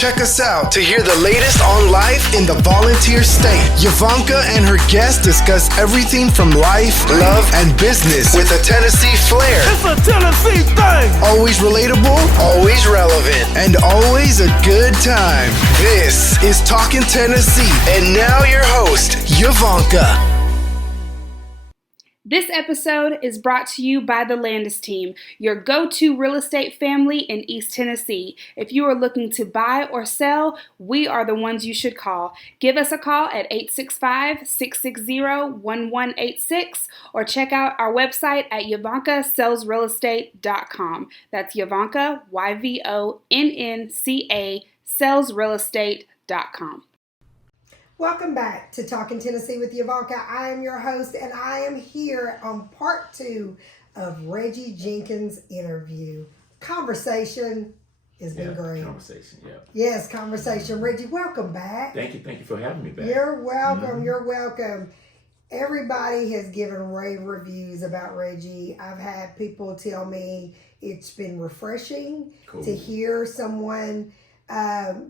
Check us out to hear the latest on life in the volunteer state. Yvonnca and her guests discuss everything from life, love, and business with a Tennessee flair. It's a Tennessee thing. Always relatable, always relevant, and always a good time. This is Talking Tennessee. And now your host, Yvonnca. This episode is brought to you by the Landes team, your go-to real estate family in East Tennessee. If you are looking to buy or sell, we are the ones you should call. Give us a call at 865-660-1186 or check out our website at YvoncaSellsRealEstate.com. That's Yvonnca, YVONNCA, sellsrealestate.com. Welcome back to Talking Tennessee with Yvonnca. I am your host, and I am here on part 2 of Reggie Jenkins' interview. Conversation has been great. Conversation, yeah. Yes, conversation. Reggie, welcome back. Thank you for having me back. You're welcome. You're welcome. Everybody has given rave reviews about Reggie. I've had people tell me it's been refreshing to hear someone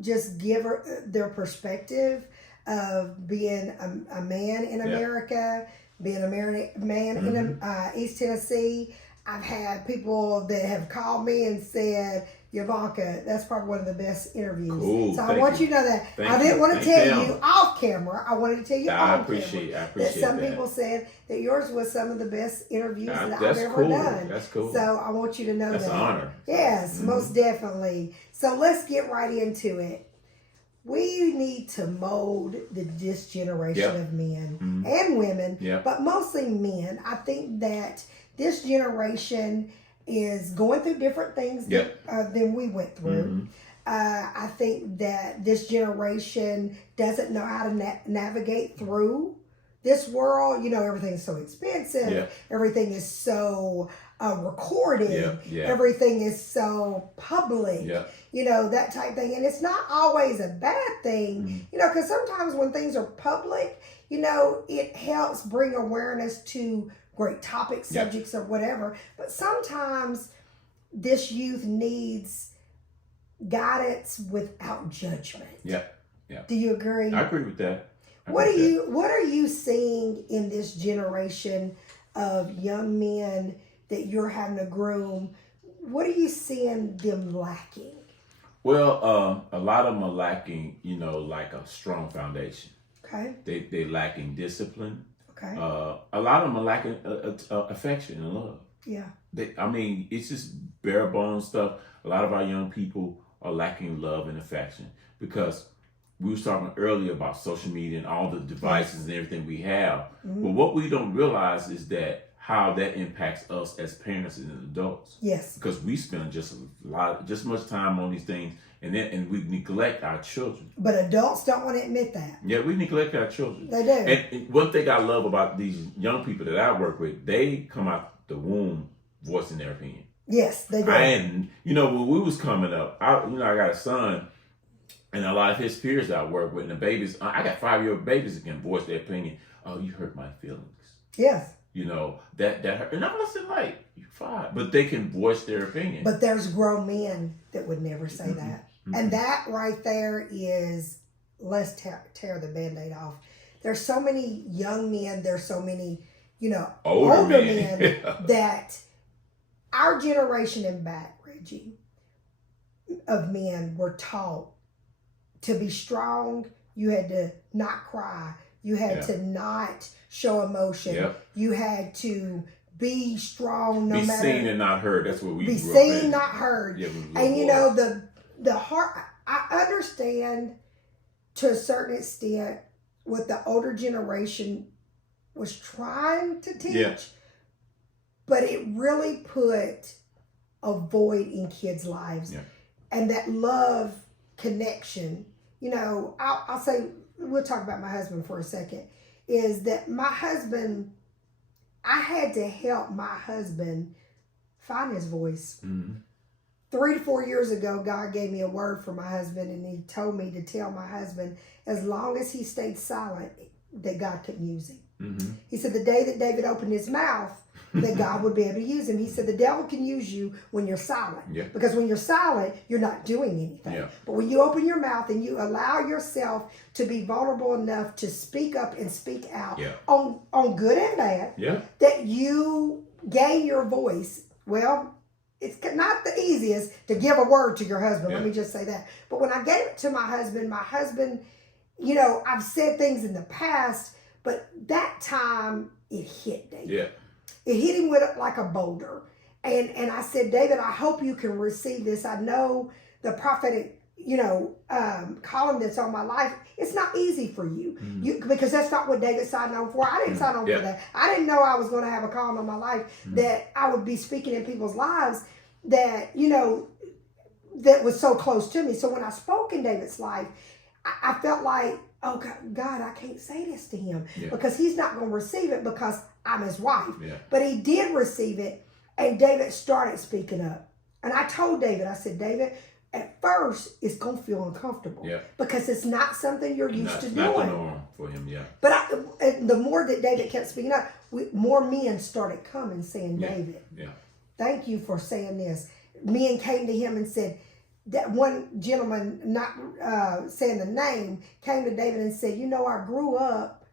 just give their perspective of being a man in America, being a man in East Tennessee. I've had people that have called me and said, Yvonnca, that's probably one of the best interviews. Cool. So I want you to know that. I didn't want to tell you off camera. I wanted to tell you on camera. I appreciate that. Some that. people said that yours was some of the best interviews that I've ever cool. done. That's cool. So I want you to know that's that. That's an honor. Yes, most definitely. So let's get right into it. We need to mold this generation of men and women, but mostly men. I think that this generation is going through different things than we went through. I think that this generation doesn't know how to navigate through this world. You know, everything's so expensive. Everything is so recorded. Everything is so public. You know, that type thing. And it's not always a bad thing, you know, because sometimes when things are public, you know, it helps bring awareness to great topics, subjects, or whatever. But sometimes this youth needs guidance without judgment. Do you agree? I agree with that. What are you seeing in this generation of young men that you're having to groom? What are you seeing them lacking? Well, a lot of them are lacking, you know, like a strong foundation. Okay. They lacking discipline. Okay. A lot of them are lacking affection and love. Yeah. It's just bare bones stuff. A lot of our young people are lacking love and affection because we were talking earlier about social media and all the devices and everything we have. But what we don't realize is that how that impacts us as parents and adults. Yes. Because we spend just much time on these things and we neglect our children. But adults don't want to admit that. Yeah, we neglect our children. They do. And one thing I love about these young people that I work with, they come out the womb voicing their opinion. Yes, they do. And, you know, when we was coming up, I got a son, and a lot of his peers that I work with, and the babies, I got 5-year-old babies that can voice their opinion. Oh, you hurt my feelings. Yes. You know, that hurt. And I'm listening like, you're fine. But they can voice their opinion. But there's grown men that would never say that. And that right there is, let's tear the Band-Aid off. There's so many young men, there's so many, you know, older men that our generation and back, Reggie, of men were taught to be strong. You had to not cry. You had to not show emotion. You had to be strong no matter. Be seen and not heard. That's what we be grew seen, up in. not heard. And you know, the heart, I understand to a certain extent what the older generation was trying to teach, but it really put a void in kids' lives. And that love connection, you know, I'll say, we'll talk about my husband for a second, is that my husband, I had to help my husband find his voice. 3 to 4 years ago, God gave me a word for my husband, and he told me to tell my husband, as long as he stayed silent, that God couldn't use him. He said the day that David opened his mouth, that God would be able to use him. He said the devil can use you when you're silent. Yeah. Because when you're silent, you're not doing anything. Yeah. But when you open your mouth and you allow yourself to be vulnerable enough to speak up and speak out on good and bad, that you gain your voice. Well, it's not the easiest to give a word to your husband. Let me just say that. But when I gave it to my husband, you know, I've said things in the past, but that time it hit David. Yeah. It hit him with like a boulder. And I said, David, I hope you can receive this. I know the prophetic, you know, calling that's on my life. It's not easy for you, because that's not what David signed on for. I didn't sign on for that. I didn't know I was going to have a calling on my life that I would be speaking in people's lives that, you know, that was so close to me. So when I spoke in David's life, I felt like, oh God, I can't say this to him because he's not going to receive it because I'm his wife. Yeah. But he did receive it, and David started speaking up. And I told David, I said, David, at first it's going to feel uncomfortable because it's not something you're used to doing. Not the norm for him, But the more that David kept speaking up, more men started coming saying, David, thank you for saying this. Men came to him and said, that one gentleman, not saying the name, came to David and said, you know, I grew up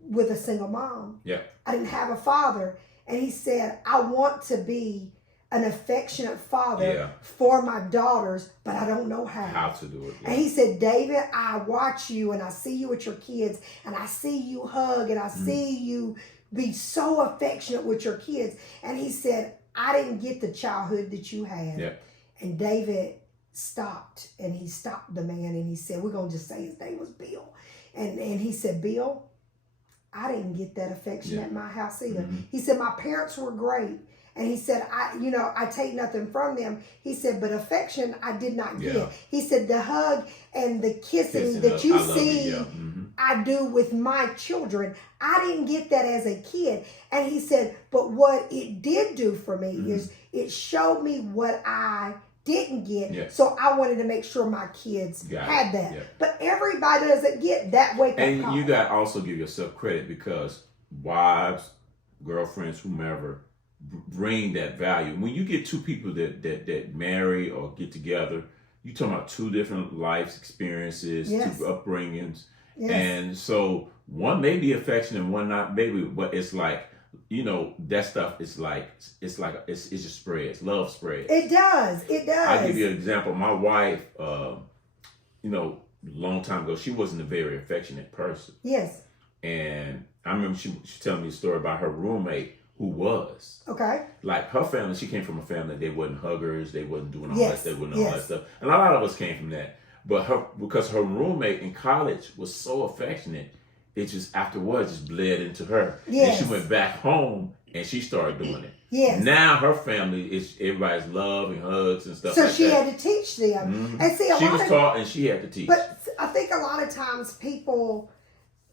with a single mom. Yeah. I didn't have a father. And he said, I want to be an affectionate father for my daughters, but I don't know how. How to do it. Yeah. And he said, David, I watch you and I see you with your kids and I see you hug and I see you be so affectionate with your kids. And he said, I didn't get the childhood that you had. Yeah. And David stopped, and he stopped the man and he said, we're going to just say his name was Bill. And he said, Bill, I didn't get that affection at my house either. He said, my parents were great. And he said, I take nothing from them. He said, but affection I did not get. He said, the hug and the kissing that you see, I do with my children. I didn't get that as a kid. And he said, but what it did do for me is it showed me what I didn't get, so I wanted to make sure my kids had that. Yeah. But everybody doesn't get that wake up call. And you got to also give yourself credit because wives, girlfriends, whomever, bring that value. When you get two people that marry or get together, you're talking about two different life experiences, two upbringings. Yes. And so one may be affectionate and one not, maybe, but it's like, you know, that stuff is like, it just spreads. Love spreads. It does. I'll give you an example. My wife, you know, a long time ago, she wasn't a very affectionate person. Yes. And I remember she telling me a story about her roommate who was. Okay. Like her family, she came from a family, they wasn't huggers, they wasn't doing all that, they wasn't all that stuff. And a lot of us came from that. But because her roommate in college was so affectionate, it just afterwards just bled into her. Yes. And she went back home and she started doing it. Yes. Now her family is everybody's love and hugs and stuff. So she had to teach them. And see, she was taught and she had to teach. But I think a lot of times people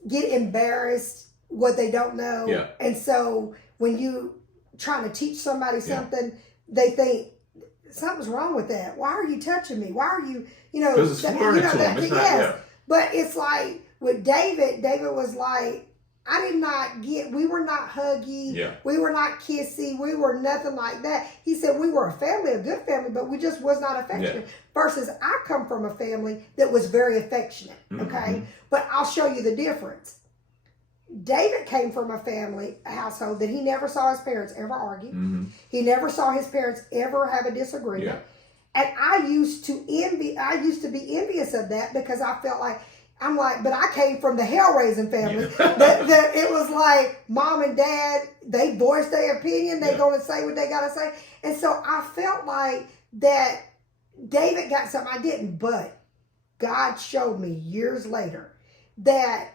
get embarrassed what they don't know. Yeah. And so when you trying to teach somebody something, they think something's wrong with that. Why are you touching me? Why are you, because it's foreign to them. It's not, But it's like with David was like, we were not huggy. Yeah. We were not kissy. We were nothing like that. He said we were a family, a good family, but we just was not affectionate. Yeah. Versus I come from a family that was very affectionate. Okay. But I'll show you the difference. David came from a household that he never saw his parents ever argue. He never saw his parents ever have a disagreement. Yeah. And I used to be envious of that because I felt like, but I came from the hell-raising family. That it was like mom and dad, they voice their opinion. They're going to say what they got to say. And so I felt like that David got something I didn't. But God showed me years later that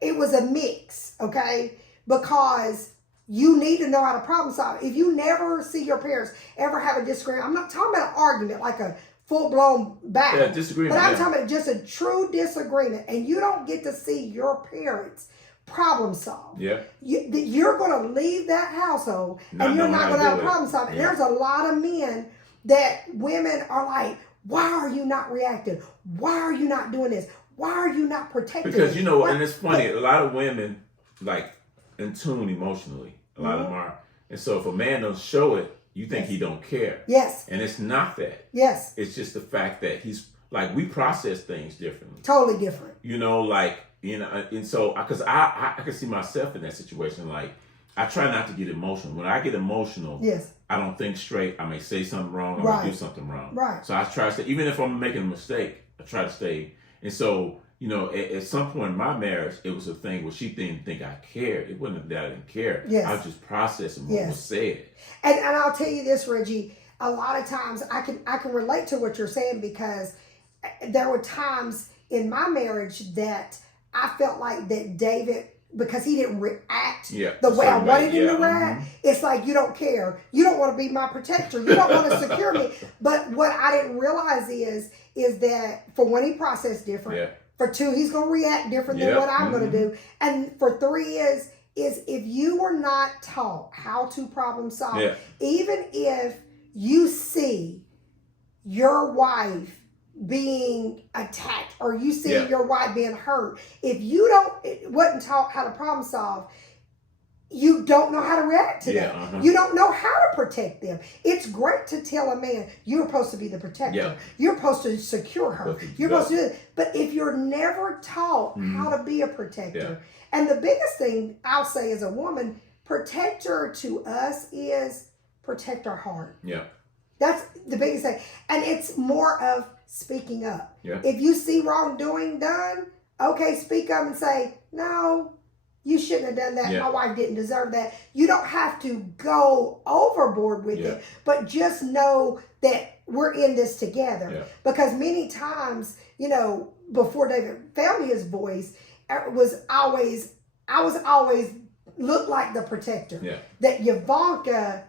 it was a mix, okay? Because you need to know how to problem solve. If you never see your parents ever have a disagreement, I'm not talking about an argument like a full-blown battle. Yeah, disagreement. But I'm talking about just a true disagreement, and you don't get to see your parents problem solve. Yeah. You're going to leave that household, and you're not going to have a problem solving. Yeah. There's a lot of men that women are like, why are you not reacting? Why are you not doing this? Why are you not protecting? Because, and it's funny, a lot of women, like in tune emotionally. A lot of them are. And so if a man don't show it, you think he don't care. Yes. And it's not that. Yes. It's just the fact that he's like, we process things differently. Totally different. You know, like, you know, and so, because I can see myself in that situation. Like, I try not to get emotional. When I get emotional, yes, I don't think straight. I may say something wrong, or right, do something wrong. Right. So I try to stay, even if I'm making a mistake, I try to stay. And so, you know, at some point in my marriage, it was a thing where she didn't think I cared. It wasn't that I didn't care. Yes. I was just processing what was said. And I'll tell you this, Reggie, a lot of times I can relate to what you're saying, because there were times in my marriage that I felt like that David, because he didn't react the way I wanted him to react, it's like, you don't care. You don't want to be my protector. You don't want to secure me. But what I didn't realize is that for one, he processed different. For two, he's going to react different than what I'm going to do. And for three is if you were not taught how to problem solve, even if you see your wife being attacked or you see your wife being hurt, if you wasn't taught how to problem solve, you don't know how to react to that. You don't know how to protect them. It's great to tell a man, you're supposed to be the protector. You're supposed to secure her. You're supposed to do it. But if you're never taught how to be a protector, and the biggest thing I'll say as a woman, protector to us is protect our heart. That's the biggest thing. And it's more of speaking up. If you see wrongdoing done, okay, speak up and say, no, you shouldn't have done that. My wife didn't deserve that. You don't have to go overboard with it, but just know that we're in this together. Because many times, you know, before David found his voice, I was always looked like the protector. That Yvonnca,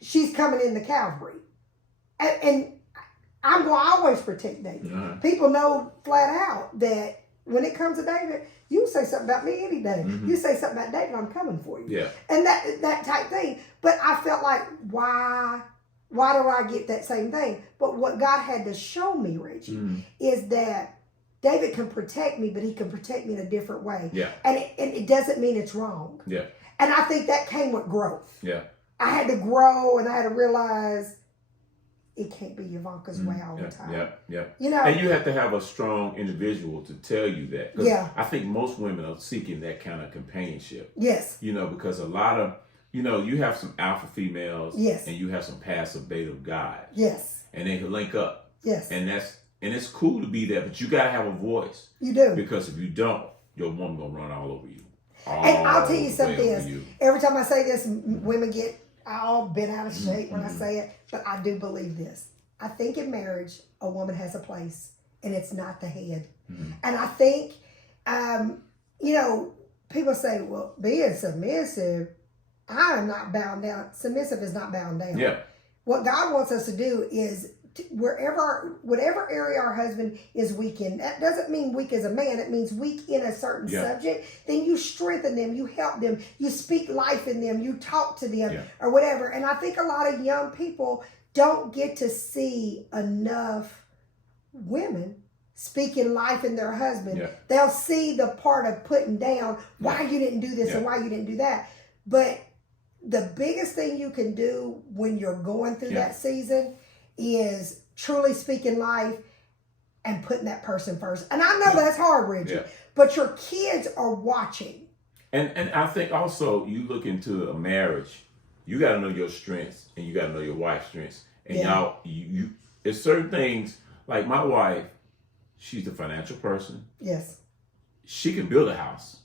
she's coming in the Calvary. And I'm going to always protect David. People know flat out that when it comes to David, you say something about me any day. You say something about David, I'm coming for you. And that type thing. But I felt like, why do I get that same thing? But what God had to show me, Reggie, is that David can protect me, but he can protect me in a different way. And it doesn't mean it's wrong. And I think that came with growth. I had to grow and I had to realize it can't be Yvonca's way all the time. You know, and you have to have a strong individual to tell you that. 'Cause I think most women are seeking that kind of companionship. You know, because a lot of, you know, you have some alpha females and you have some passive beta guys. And they can link up. And it's cool to be there, but you got to have a voice. You do. Because if you don't, your woman going to run all over you. And I'll tell you something. Every time I say this, women get all bent out of shape when I say it, but I do believe this. I think in marriage, a woman has a place, and it's not the head. And I think, you know, people say, well, being submissive, I am not bound down. Submissive is not bound down. What God wants us to do is whatever area our husband is weak in, that doesn't mean weak as a man, it means weak in a certain subject, then you strengthen them, you help them, you speak life in them, you talk to them or whatever. And I think a lot of young people don't get to see enough women speaking life in their husband. They'll see the part of putting down why you didn't do this and why you didn't do that. But the biggest thing you can do when you're going through that season is truly speaking life and putting that person first. And I know that's hard, Reggie, but your kids are watching. And I think also you look into a marriage, you got to know your strengths and you got to know your wife's strengths. And y'all, you it's certain things, like my wife, she's the financial person. She can build a house.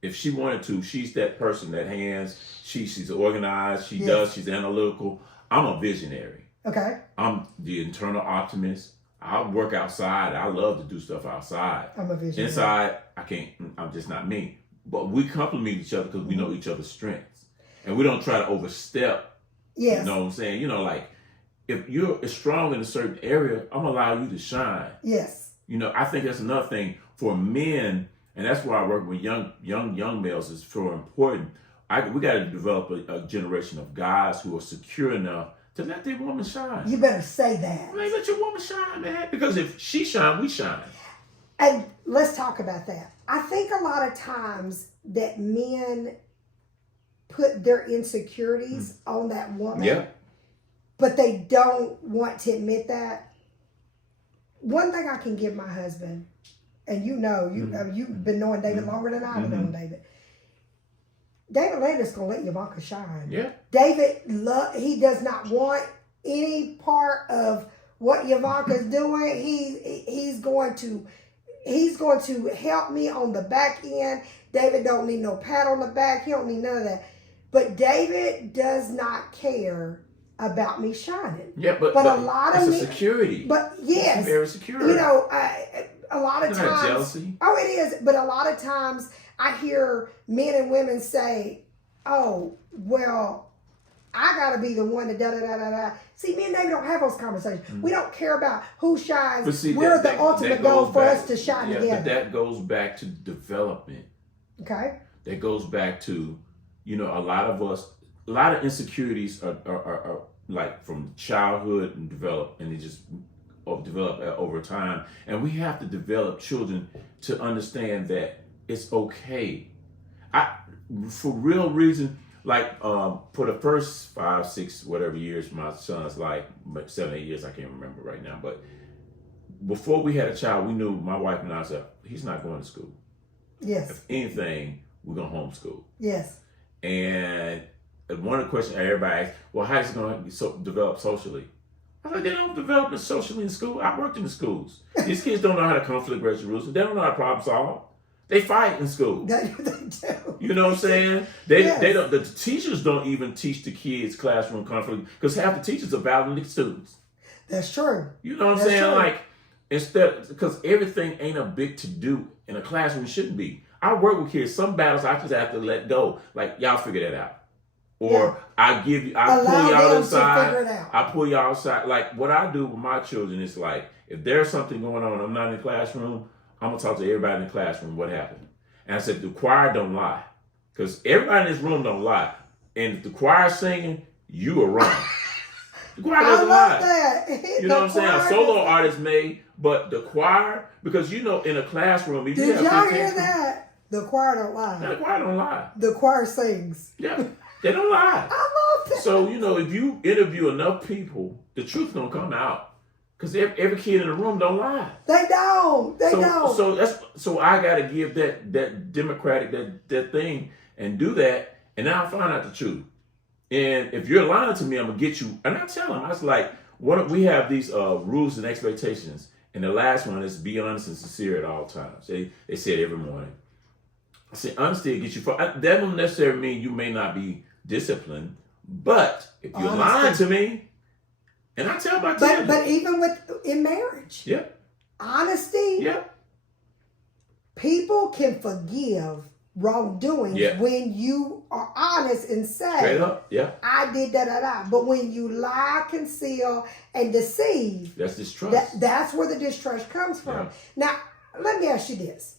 If she wanted to, she's that person that she's organized, she does, she's analytical. I'm a visionary. I'm the internal optimist. I work outside. I love to do stuff outside. I'm a visionary. Inside, I can't. I'm just not me. But we complement each other because we know each other's strengths. And we don't try to overstep. You know what I'm saying? You know, like, if you're strong in a certain area, I'm going to allow you to shine. You know, I think that's another thing for men, and that's why I work with young males is so important. We got to develop a generation of guys who are secure enough to let their woman shine. You better say that. Man, let your woman shine, man. Because if she shine, we shine. And let's talk about that. I think a lot of times that men put their insecurities on that woman, Yeah. but they don't want to admit that. One thing I can give my husband, and you've been knowing David longer than I've known David. David Landes is going to let Yvonnca shine. Yeah. David, he does not want any part of what Yvonnca is doing. He's going to help me on the back end. David don't need no pat on the back. He don't need none of that. But David does not care about me shining. Yeah, but a lot of it's a security. But yes, it's very secure. You know, a lot of It's times. not jealousy. Oh, it is. But a lot of times I hear men and women say, "Oh, well, I got to be the one to da da da da da." See, me and David don't have those conversations. We don't care about who shines. But see, We're the that ultimate goal for back, us to shine But together. that goes back to development. Okay. That goes back to, a lot of insecurities are like from childhood and they just develop over time. And we have to develop children to understand that it's okay. For real reason, like for the first 5, 6, whatever years, my son's like 7, 8 years, I can't remember right now. But before we had a child, we knew, my wife and I said, he's not going to school. Yes. If anything, we're going to homeschool. Yes. And one of the questions everybody asks, well, how is he going to develop socially? I was like, they don't develop socially in school. I worked in the schools. These kids don't know how to conflict resolution. They don't know how to problem solve. They fight in school. They do. You know what I'm saying? They don't. The teachers don't even teach the kids classroom conflict because half the teachers are violating the students. That's true. You know what I'm That's saying? true. Like because everything ain't a big to do in a classroom. It shouldn't be. I work with kids. Some battles I just have to let go. Like, y'all figure that out. Or I pull y'all aside. I pull y'all aside. Like, what I do with my children is like, if there's something going on, I'm not in the classroom, I'm gonna talk to everybody in the classroom. What happened? And I said, the choir don't lie, because everybody in this room don't lie. And if the choir's singing, you are wrong. The choir doesn't lie. That. You know what I'm saying? A solo artist may, but the choir, because in a classroom, if Did you have y'all 15 hear that? The choir don't lie. The choir don't lie. The choir sings. Yeah, they don't lie. I love that. So, if you interview enough people, the truth gonna come out. Because every kid in the room don't lie. They don't. They don't. So I gotta give that democratic that thing and do that, and now I find out the truth. And if you're lying to me, I'm gonna get you. And I tell them, I was like, we have these rules and expectations, and the last one is be honest and sincere at all times. They say it every morning. I say honesty will get you far. That don't necessarily mean you may not be disciplined, but if you're lying to me, and I tell my kids, but even in marriage, honesty, people can forgive wrongdoings when you are honest and say, straight up, I did da. But when you lie, conceal, and deceive, that's distrust. That's where the distrust comes from. Now, let me ask you this.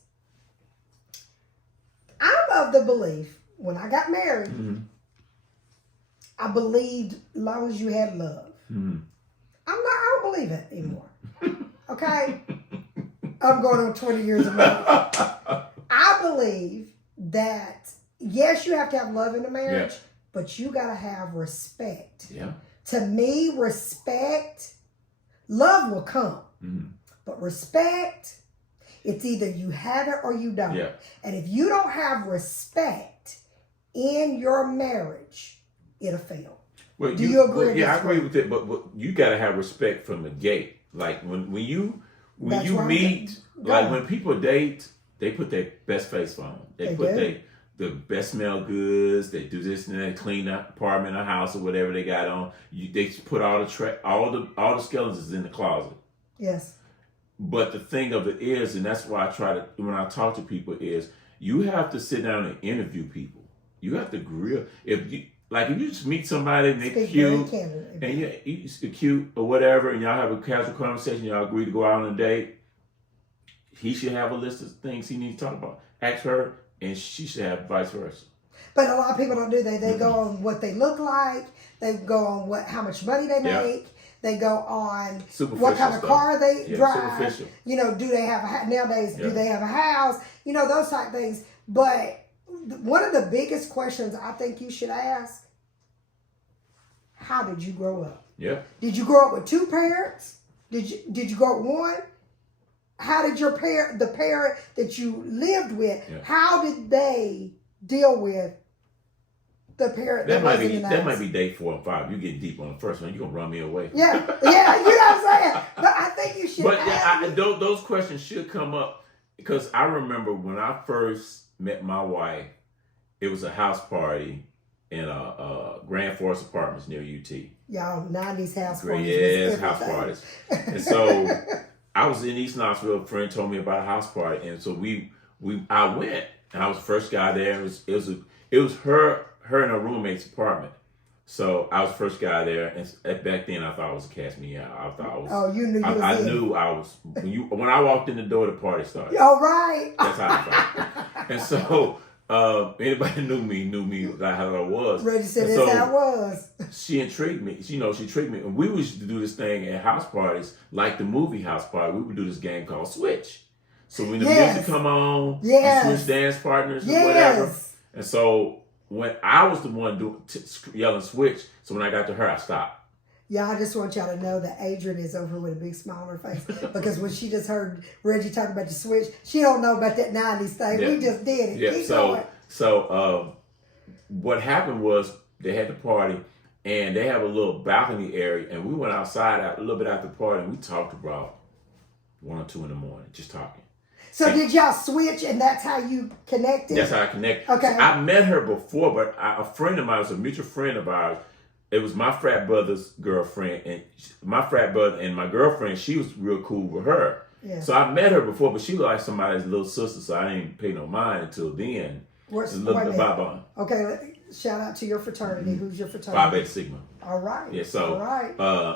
I'm of the belief, when I got married, I believed as long as you had love. I don't believe it anymore. Okay? I'm going on 20 years of marriage. I believe that, yes, you have to have love in a marriage, but you got to have respect. Yeah. To me, love will come. But respect, it's either you have it or you don't. Yeah. And if you don't have respect in your marriage, it'll fail. Well, Do you agree? I agree with it, but you got to have respect from the gate. Like when you meet, like when people date, they put their best face on. They put the best smell goods. They do this and that, clean the apartment or house or whatever they got on. They put all the skeletons in the closet. Yes. But the thing of it is, and that's why when I talk to people, is you have to sit down and interview people. You have to grill. If you just meet somebody and they're cute, and you're cute or whatever, and y'all have a casual conversation, y'all agree to go out on a date, he should have a list of things he needs to talk about. Ask her, and she should have vice versa. But a lot of people don't do that. They go on what they look like. They go on how much money they make. They go on Superficial what kind of stuff. car they drive. Superficial. You know, do they have nowadays? Do they have a house? You know, those type things. But one of the biggest questions I think you should ask: how did you grow up? Yeah. Did you grow up with two parents? Did you grow up with one? How did the parent that you lived with, how did they deal with the parent that wasn't in the house? That might be day 4 and 5. You get deep on the first one, you're gonna run me away. Yeah, you know what I'm saying. But I think you should. But those questions should come up because I remember when I first met my wife, it was a house party in Grand Forest Apartments near UT. Y'all, 90s house parties. Yes, house parties. And so I was in East Knoxville. A friend told me about a house party, and so I went, and I was the first guy there. It was her and her roommate's apartment. So I was the first guy there, and back then I thought I was a cast me out. I thought I was. Oh, you knew. I knew I was. When I walked in the door, the party started. All right. That's how I felt. And so anybody knew me like how I was. Reggie said that's how it was. She intrigued me. She intrigued me. And we used to do this thing at house parties, like the movie house party. We would do this game called Switch. So when the music come on, you switch dance partners or whatever. And so when I was the one yelling Switch, so when I got to her, I stopped. Yeah, I just want y'all to know that Adrienne is over with a big smile on her face because when she just heard Reggie talk about the Switch, she don't know about that 90s thing. Yeah. We just did it. Yeah. Keep going. So what happened was they had the party and they have a little balcony area, and we went outside a little bit after the party and we talked about 1 or 2 in the morning, just talking. So did y'all switch and that's how you connected? That's how I connected. Okay. So I met her before, but a friend of mine, was a mutual friend of ours. It was my frat brother's girlfriend, and my frat brother and my girlfriend, she was real cool with her. Yeah. So I met her before, but she looked like somebody's little sister, so I didn't pay no mind until then. Okay, shout out to your fraternity. Who's your fraternity? Phi Beta Sigma. All right. Yeah. So. All right.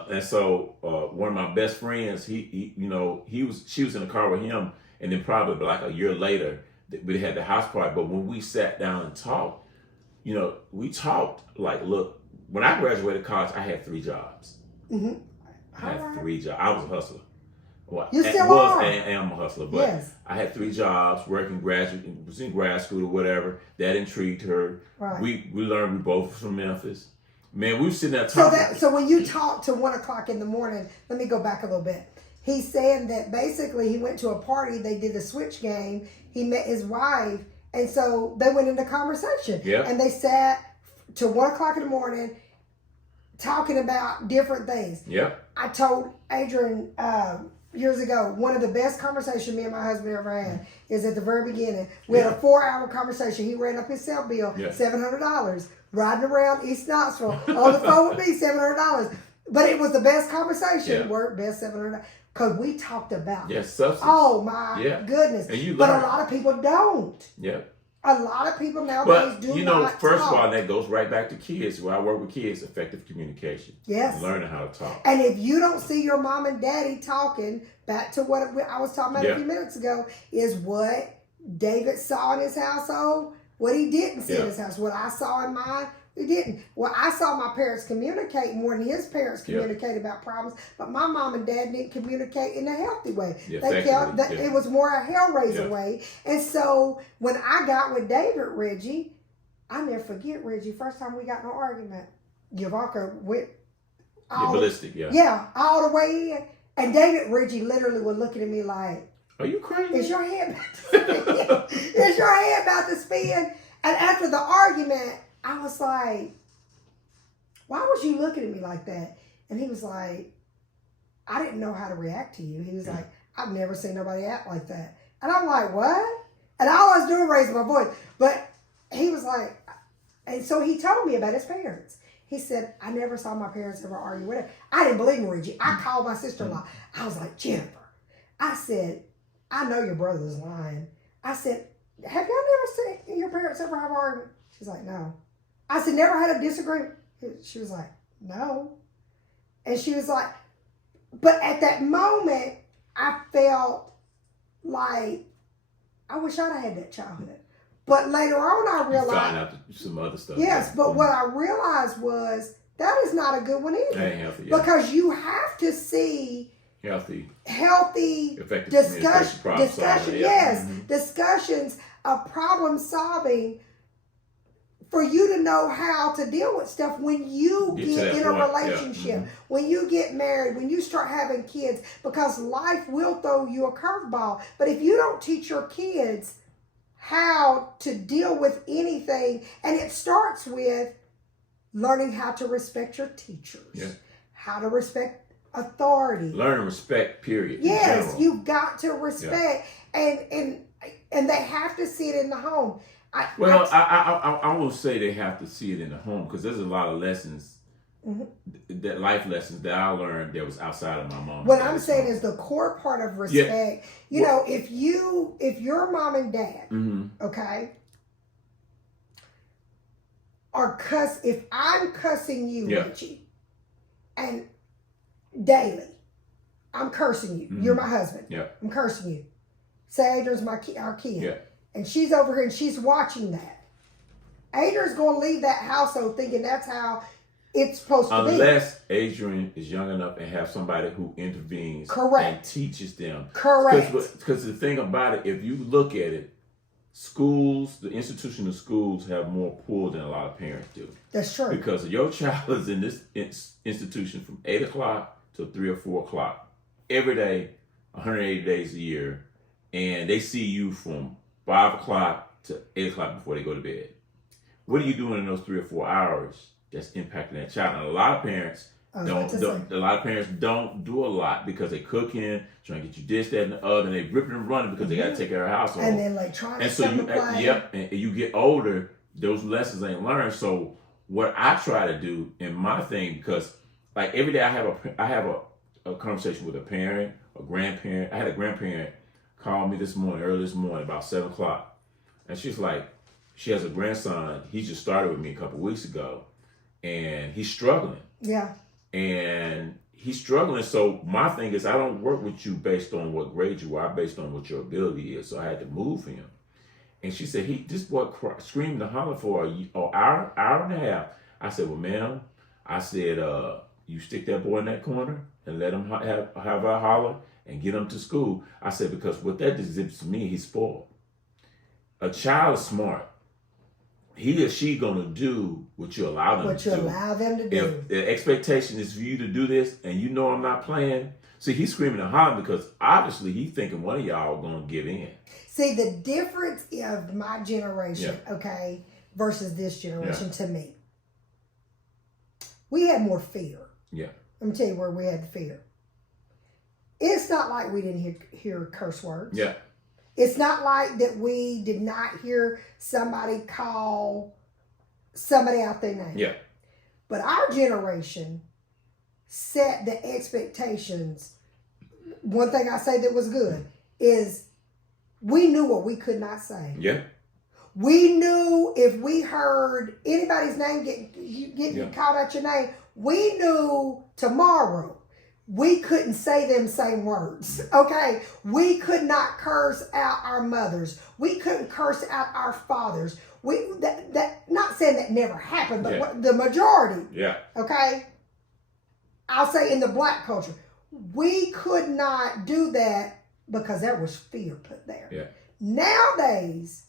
And so one of my best friends, she was in the car with him, and then probably like a year later, we had the house party. But when we sat down and talked, we talked like, look. When I graduated college, I had 3 jobs. Mm-hmm. I had 3 jobs. I was a hustler. Well, you still are. I am a hustler, but I had 3 jobs, working was in grad school or whatever. That intrigued her. Right. We learned we both from Memphis. Man, we were sitting there talking. So when you talked to 1 o'clock in the morning, let me go back a little bit. He's saying that basically he went to a party. They did a switch game. He met his wife, and so they went into conversation. Yeah. And they sat to 1 o'clock in the morning, talking about different things. Yep. I told Adrienne years ago, one of the best conversations me and my husband ever had is at the very beginning. We had a 4-hour conversation. He ran up his cell bill, $700, riding around East Knoxville on the phone with me, $700. But it was the best conversation. Yeah. Word best $700 because we talked about substance. Oh my goodness! But a lot of people don't. Yeah. A lot of people nowadays do not first talk. of all, that goes right back to kids. Where I work with kids, effective communication. Yes. Learning how to talk. And if you don't see your mom and daddy talking, back to what I was talking about a few minutes ago, is what David saw in his household, what he didn't see in his house. What I saw in mine, he didn't. Well, I saw my parents communicate more than his parents communicate about problems, but my mom and dad didn't communicate in a healthy way. It was more a hellraiser way. And so when I got with David, Reggie, I never forget, Reggie, first time we got in an argument, Yvonnca went ballistic, all the way in. And David, Reggie literally was looking at me like, are you crazy? Is your head about to spin? Is your head about to spin? And after the argument, I was like, why was you looking at me like that? And he was like, I didn't know how to react to you. He was like, I've never seen nobody act like that. And I'm like, what? And all I was doing raising my voice. But he was like, and so he told me about his parents. He said, I never saw my parents ever argue with her. I didn't believe him, Reggie. I called my sister-in-law. I was like, Jennifer, I said, I know your brother's lying. I said, have y'all never seen your parents ever have an argument? She's like, no. I said, never had a disagreement? She was like, no. And she was like, but at that moment, I felt like, I wish I'd have had that childhood. But later on, I realized. You found out some other stuff. Yes, but what I realized was That is not a good one either. That ain't healthy. Yeah. Because you have to see healthy effective discussion. Yes, discussions of problem solving for you to know how to deal with stuff when you get in a relationship, when you get married, when you start having kids, because life will throw you a curveball. But if you don't teach your kids how to deal with anything, and it starts with learning how to respect your teachers, how to respect authority. Learn and respect, period. Yes, you've got to respect, and they have to see it in the home. I won't say they have to see it in the home, because there's a lot of lessons, that life lessons that I learned that was outside of my mom. What I'm saying is the core part of respect. You know, if your mom and dad, okay, are if I'm cussing you, Richie, and daily, I'm cursing you. You're my husband. I'm cursing you. Say Adrienne's our kid. And she's over here and she's watching that. Adrienne's going to leave that household thinking that's how it's supposed to be. Unless Adrienne is young enough and have somebody who intervenes and teaches them. Correct. Because the thing about it, if you look at it, schools, the institution of schools have more pull than a lot of parents do. That's true. Because your child is in this institution from 8 o'clock to 3 or 4 o'clock every day, 180 days a year. And they see you from 5 o'clock to 8 o'clock before they go to bed. What are you doing in those 3 or 4 hours that's impacting that child? And a lot of parents don't do a lot because they cooking, trying to get you this, that, and the other, and they ripping and running because they got to take care of the household. And then trying to and you get older, those lessons ain't learned. So what I try to do in my thing, because every day I have a conversation with a parent, a grandparent. I had a grandparent called me early this morning, about 7 o'clock. And she's like, she has a grandson. He just started with me a couple weeks ago. And he's struggling. Yeah. And he's struggling. So my thing is, I don't work with you based on what grade you are, based on what your ability is. So I had to move him. And she said, this boy screamed and hollered for an hour and a half. I said, well, ma'am, I said, you stick that boy in that corner and let him have a holler and get him to school. I said, because what that exhibits to me, he's spoiled. A child is smart. He or she gonna do what you allow them to do. If the expectation is for you to do this and you know I'm not playing, see, he's screaming and hollering because obviously he's thinking one of y'all gonna give in. See, the difference of my generation, versus this generation to me, we had more fear. Yeah. Let me tell you where we had the fear. It's not like we didn't hear curse words. Yeah. It's not like that we did not hear somebody call somebody out their name. Yeah. But our generation set the expectations. One thing I say that was good is we knew what we could not say. Yeah. We knew if we heard anybody's name getting called out your name, we knew tomorrow we couldn't say them same words, okay? We could not curse out our mothers. We couldn't curse out our fathers. Not saying that never happened, but the majority, okay? I'll say in the black culture, we could not do that because there was fear put there. Yeah. Nowadays,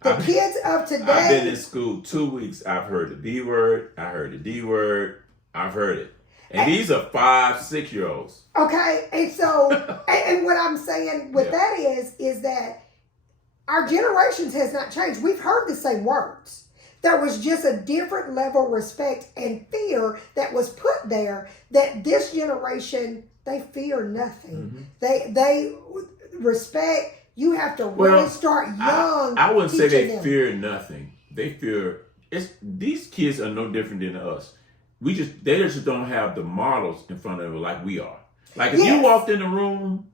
the kids of today... I've been in school 2 weeks. I've heard the B word. I heard the D word. I've heard it. And these are 5, 6 year olds. Okay. And so, and what I'm saying with that is that our generations has not changed. We've heard the same words. There was just a different level of respect and fear that was put there that this generation, they fear nothing. Mm-hmm. They respect. You have to really start young. I wouldn't say they fear nothing. They fear, these kids are no different than us. They just don't have the models in front of them like we are. Like if you walked in the room,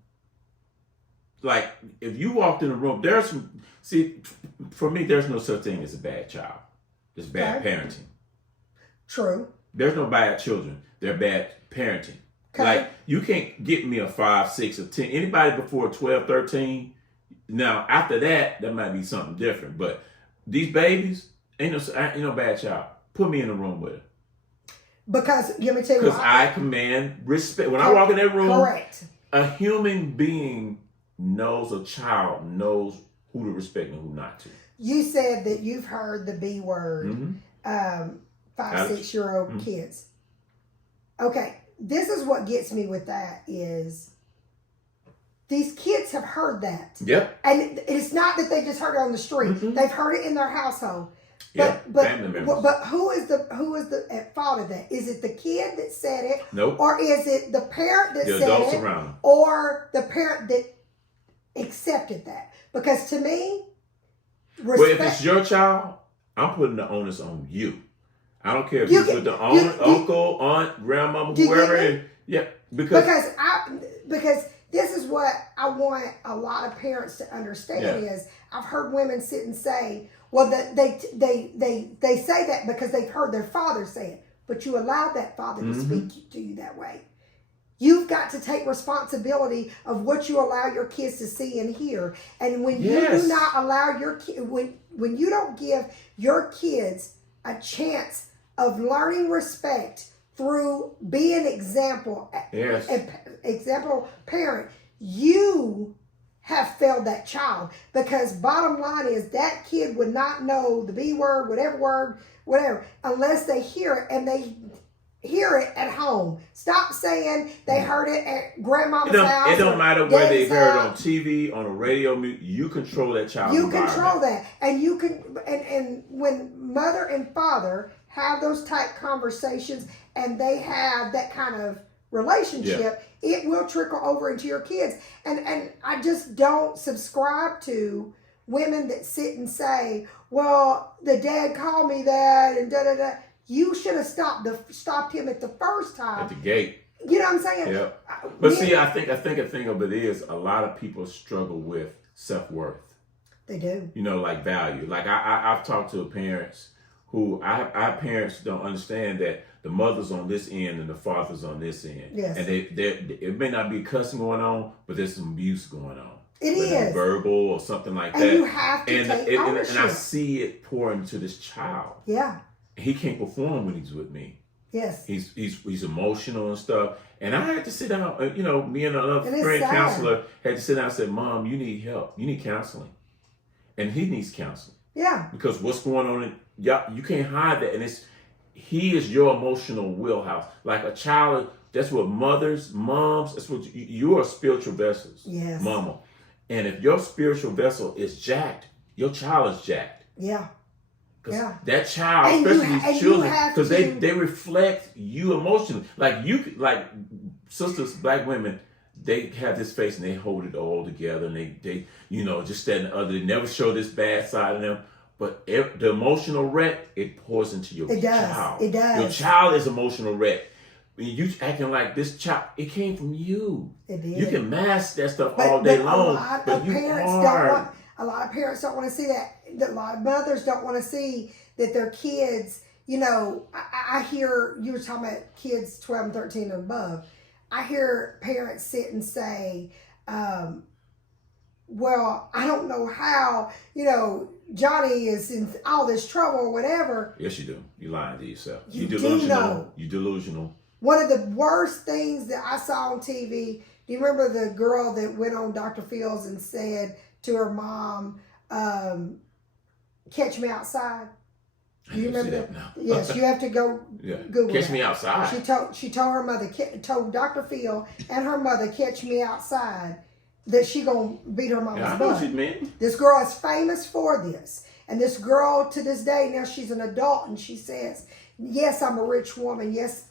for me, there's no such thing as a bad child. There's bad parenting. True. There's no bad children. They're bad parenting. Okay. Like you can't get me a 5, 6, or 10. Anybody before 12, 13. Now after that might be something different. But these babies ain't no bad child. put me in the room with her. Because, let me tell you Because I command respect. When I walk in that room, correct. A human being knows, a child knows who to respect and who not to. You said that you've heard the B word, 5-6-year-old kids. Okay, this is what gets me with that is these kids have heard that. Yep. And it's not that they just heard it on the street. Mm-hmm. They've heard it in their household. But who is the at fault of that? Is it the kid that said it? Nope. Or is it the parent that said adults it? Around them. Or the parent that accepted that? Because to me, well, if it's your child, I'm putting the onus on you. I don't care if it's with the uncle, aunt, grandmama, whoever. Because this is what I want a lot of parents to understand is I've heard women sit and say, well, they say that because they've heard their father say it, but you allowed that father to speak to you that way. You've got to take responsibility of what you allow your kids to see and hear. And when you do not allow your when you don't give your kids a chance of learning respect through being example parent, you have failed that child. Because bottom line is that kid would not know the B word, whatever, unless they hear it, and they hear it at home. Stop saying they heard it at grandmama's house. It don't matter whether they heard it on TV, on the radio. You control that child. You control that, and you can. And when mother and father have those type conversations, and they have that kind of relationship, it will trickle over into your kids. And I just don't subscribe to women that sit and say, "Well, the dad called me that," and da da da. You should have stopped him at the first time. At the gate. You know what I'm saying? Yeah. But see, I think a thing of it is a lot of people struggle with self-worth. They do. You know, like value. Like I've talked to parents who our parents don't understand that the mother's on this end and the father's on this end. Yes. And it may not be cussing going on, but there's some abuse going on. It is verbal or something like that. And you have to take ownership. And I see it pour into this child. Yeah. He can't perform when he's with me. Yes. He's emotional and stuff. And I had to sit down, me and another friend counselor had to sit down and say, "Mom, you need help. You need counseling." And he needs counseling. Yeah. Because what's going on, you can't hide that. And he is your emotional wheelhouse. Like a child, that's what moms, that's what you are spiritual vessels. Yes. Mama. And if your spiritual vessel is jacked, your child is jacked. Yeah. Because that child, especially these children, because they reflect you emotionally. Like sisters, black women, they have this face and they hold it all together, and they just that and the other. They never show this bad side of them. But the emotional wreck, it pours into your child. It does. Your child is emotional wreck. You acting like this child, it came from you. It did. You can mask that stuff all day long. A lot of parents don't want to see that. A lot of mothers don't want to see that their kids, I hear, you were talking about kids 12 and 13 and above. I hear parents sit and say, well, I don't know how, Johnny is in all this trouble or whatever. Yes, you do. You're lying to yourself. You're delusional. You're delusional. One of the worst things that I saw on TV, do you remember the girl that went on Dr. Phil's and said to her mom, "Catch me outside"? Do you remember that? No. Yes, you have to go Google Catch me outside. She told her mother, told Dr. Phil and her mother, "Catch me outside," that she gonna beat her mama's butt. I know what you mean. This girl is famous for this, and this girl to this day, now she's an adult, and she says, "Yes, I'm a rich woman. Yes,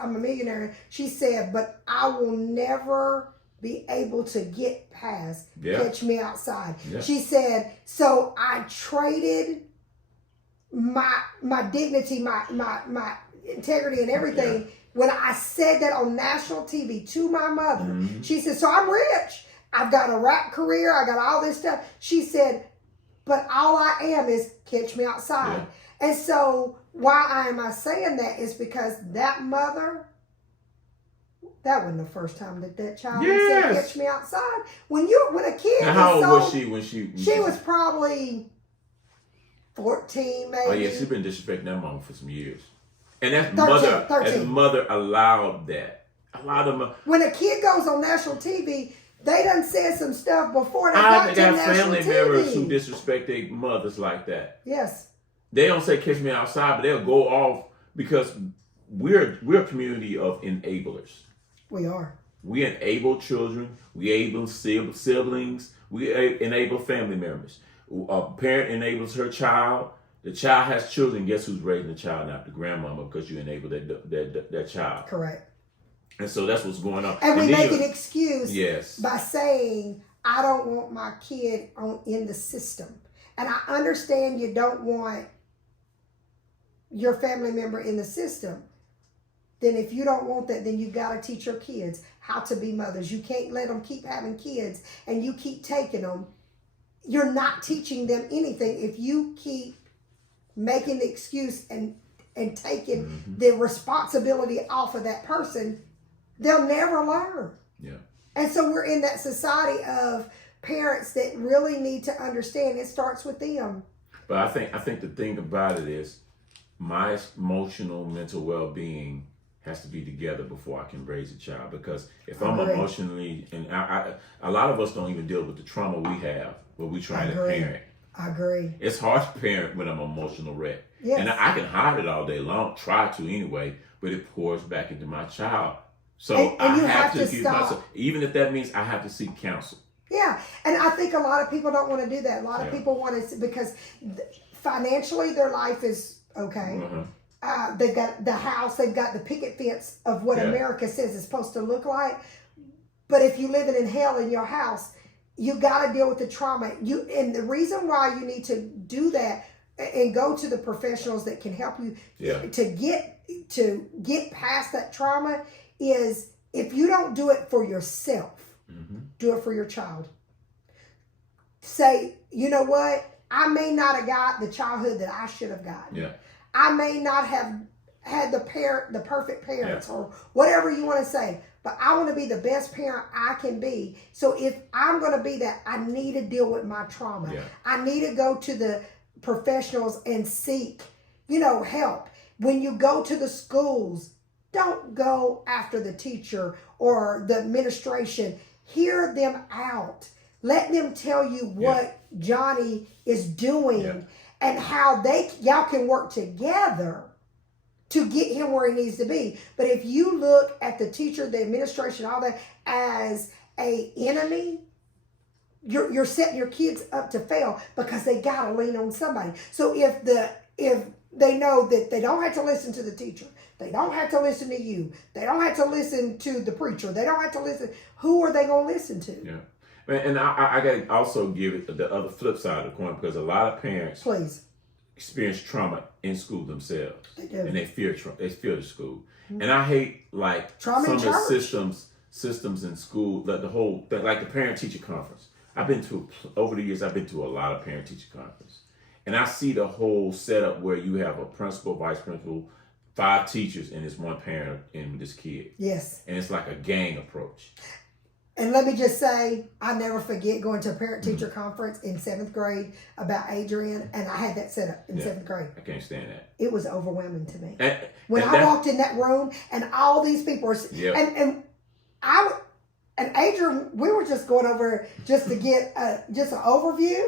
I'm a millionaire." She said, "But I will never be able to get past catch me outside." Yeah. She said, "So I traded my dignity, my integrity and everything when I said that on national TV to my mother." Mm-hmm. She said, "So I'm rich. I've got a rap career. I got all this stuff." She said, "But all I am is catch me outside." Yeah. And so why am I saying that is because that mother, that wasn't the first time that child said catch me outside. When a kid now, how old was she when she was probably 14 maybe. Oh yeah, she's been disrespecting that mom for some years. And that's 13. As mother allowed that. Allowed them. When a kid goes on national TV, they done said some stuff before they got to national family TV. members who disrespect their mothers like that. Yes. They don't say catch me outside, but they'll go off because we're a community of enablers. We are. We enable children. We enable siblings. We enable family members. A parent enables her child. The child has children. Guess who's raising the child now? The grandmama, because you enable that child. Correct. And so that's what's going on. And we make an excuse yes. by saying, I don't want my kid in the system. And I understand you don't want your family member in the system. Then if you don't want that, then you got to teach your kids how to be mothers. You can't let them keep having kids and you keep taking them. You're not teaching them anything if you keep making the excuse and taking the responsibility off of that person. They'll never learn. Yeah. And so we're in that society of parents that really need to understand it starts with them. But I think the thing about it is my emotional, mental well-being has to be together before I can raise a child. Because if I'm emotionally, and a lot of us don't even deal with the trauma we have when we try to parent. I agree. It's hard to parent when I'm emotional wreck. Yes. And I can hide it all day long, try to anyway, but it pours back into my child. So and I you have to stop. give myself, even if that means I have to seek counsel. Yeah, and I think a lot of people don't want to do that. A lot of people want to, because financially their life is okay. They've got the house, they've got the picket fence of what America says it's supposed to look like. But if you're living in hell in your house, you got to deal with the trauma. And the reason why you need to do that and go to the professionals that can help you to get past that trauma is, if you don't do it for yourself, do it for your child. Say, you know what? I may not have got the childhood that I should have gotten. Yeah. I may not have had the perfect parents or whatever you want to say, but I want to be the best parent I can be. So if I'm going to be that, I need to deal with my trauma. Yeah. I need to go to the professionals and seek, help. When you go to the schools, don't go after the teacher or the administration. Hear them out. Let them tell you what Johnny is doing and how y'all can work together to get him where he needs to be. But if you look at the teacher, the administration, all that as an enemy, you're setting your kids up to fail, because they gotta lean on somebody. So if they know that they don't have to listen to the teacher, they don't have to listen to you, they don't have to listen to the preacher, they don't have to listen, who are they going to listen to? Yeah. And I got to also give it the other flip side of the coin, because a lot of parents experience trauma in school themselves. They do. And they fear the school. And I hate Trauma some in of the church. systems in school, like the parent-teacher conference. Over the years, I've been to a lot of parent-teacher conference. And I see the whole setup where you have a principal, vice principal, 5 teachers, and it's one parent and this kid. Yes. And it's like a gang approach. And let me just say, I never forget going to a parent-teacher conference in 7th grade about Adrienne, and I had that set up in 7th grade. I can't stand that. It was overwhelming to me. When I walked in that room, and all these people were, and Adrienne, we were just going over just to get just an overview,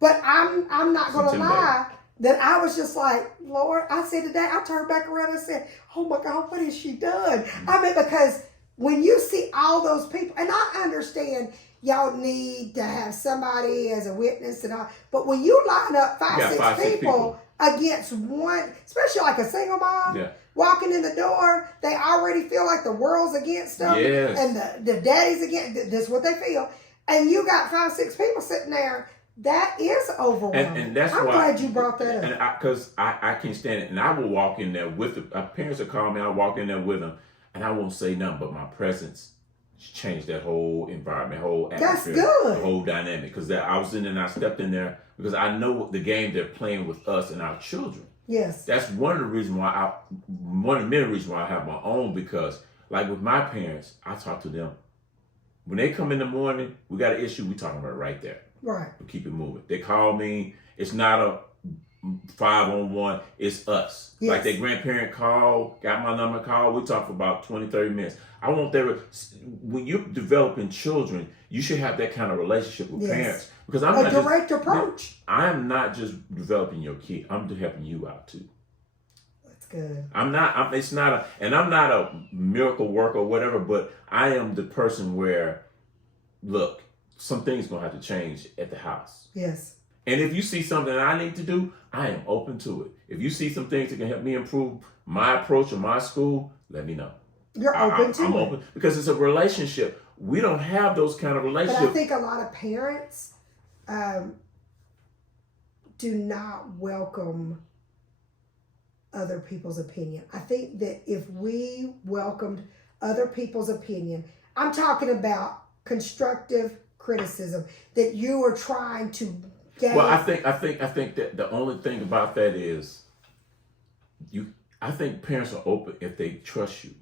but I'm not going to lie that I was just like, Lord, I said today, I turned back around and said, oh my God, what has she done? I mean, because when you see all those people, and I understand y'all need to have somebody as a witness and all, but when you line up five, six people against one, especially like a single mom, walking in the door, they already feel like the world's against them, and the daddy's against, that's what they feel. And you got 5, 6 people sitting there, that is overwhelming. And that's I'm why, glad you brought that up. And because I can't stand it. And I will walk in there with them. Parents will call me, I'll walk in there with them, and I won't say nothing, but my presence changed that whole environment, whole atmosphere, that's good. The whole dynamic. Because I was in there and I stepped in there because I know the game they're playing with us and our children. Yes. That's one of the many reasons why I have my own, because like with my parents, I talk to them. When they come in the morning, we got an issue, we talking about it right there. Right. We keep it moving. They call me. It's not 5-on-1. It's us. Yes. Like that grandparent call, got my number, call. We talk for about 20, 30 minutes. I want when you're developing children, you should have that kind of relationship with parents. Because I'm a direct approach. I'm not just developing your kid. I'm helping you out too. That's good. I'm not a miracle worker or whatever, but I am the person where, look, some things gonna have to change at the house. Yes. And if you see something that I need to do, I am open to it. If you see some things that can help me improve my approach or my school, let me know. You're open to it. I'm open because it's a relationship. We don't have those kind of relationships. But I think a lot of parents do not welcome other people's opinion. I think that if we welcomed other people's opinion, I'm talking about constructive criticism that you are trying to gain. Well, I think that the only thing about that is I think parents are open if they trust you.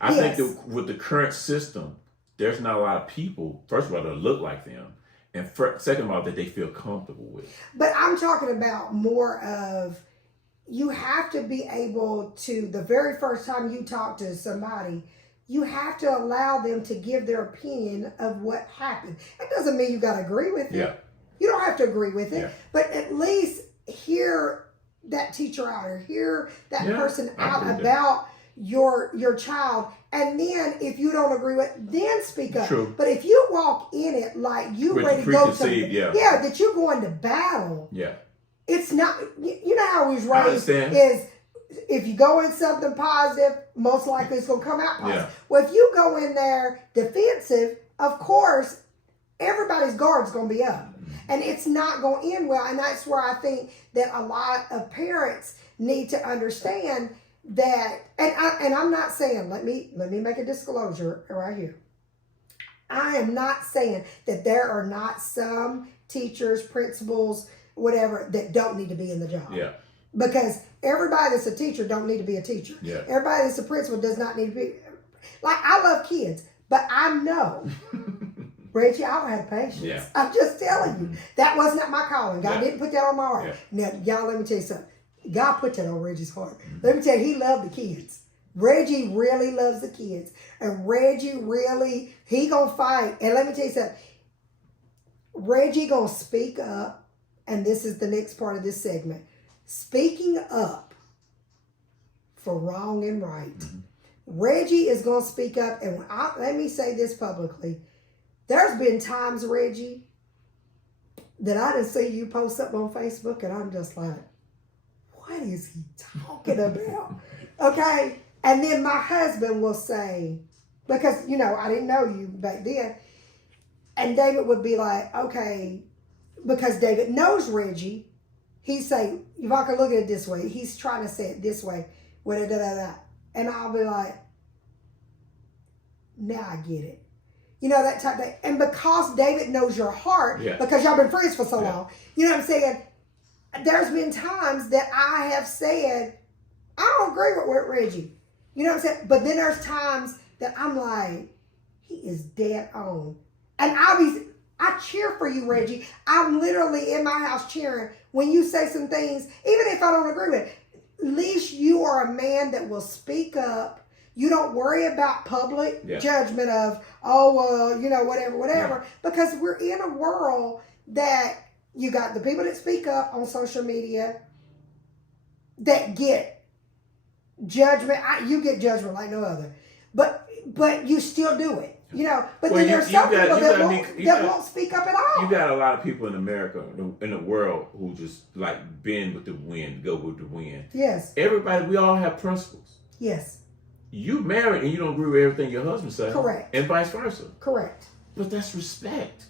I think that with the current system, there's not a lot of people, first of all, that look like them, and second of all, that they feel comfortable with. But I'm talking about more of, you have to be able to, the very first time you talk to somebody, you have to allow them to give their opinion of what happened. That doesn't mean you got to agree with it. Yeah. You don't have to agree with it, Yeah. but at least hear that teacher out or hear that person out about your child. And then if you don't agree with it, then speak up. True. But if you walk in it like you With ready to go to, that you're going to battle. Yeah. It's not, you know how we was raised understand. is, if you go in something positive, most likely it's going to come out positive. Yeah. Well, if you go in there defensive, of course, everybody's guard's going to be up. And it's not going to end well. And that's where I think that a lot of parents need to understand that, and I'm not saying, let me make a disclosure right here. I am not saying that there are not some teachers, principals, whatever, that don't need to be in the job. Yeah. Because everybody that's a teacher don't need to be a teacher. Yeah. Everybody that's a principal does not need to be. Like, I love kids, but I know, Reggie, I don't have patience. Yeah. I'm just telling you, that was not my calling. God didn't put that on my heart. Yeah. Now, y'all, let me tell you something. God put that on Reggie's heart. Let me tell you, he loved the kids. Reggie really loves the kids. And Reggie really, he gonna fight. And let me tell you something. Reggie gonna speak up. And this is the next part of this segment. Speaking up for wrong and right. Mm-hmm. Reggie is gonna speak up. And let me say this publicly. There's been times, Reggie, that I didn't see you post up on Facebook and I'm just like, what is he talking about? Okay? And then my husband will say, because, you know, I didn't know you back then. And David would be like, okay, because David knows Reggie. He'd say, Yvonnca, look at it this way. He's trying to say it this way. And I'll be like, now I get it. You know, that type of thing. And because David knows your heart, because y'all been friends for so long, you know what I'm saying? There's been times that I have said, I don't agree with Reggie. You know what I'm saying? But then there's times that I'm like, he is dead on. And I cheer for you, Reggie. I'm literally in my house cheering when you say some things, even if I don't agree with it. At least you are a man that will speak up. You don't worry about public judgment of, oh, well, you know, whatever. Because we're in a world that you got the people that speak up on social media that get judgment. You get judgment like no other. But you still do it. You know, but then there's some people that won't speak up at all. You got a lot of people in America, in the world, who just like bend with the wind, go with the wind. Yes. Everybody, we all have principles. Yes. You married and you don't agree with everything your husband says. Correct. And vice versa. Correct. But that's respect.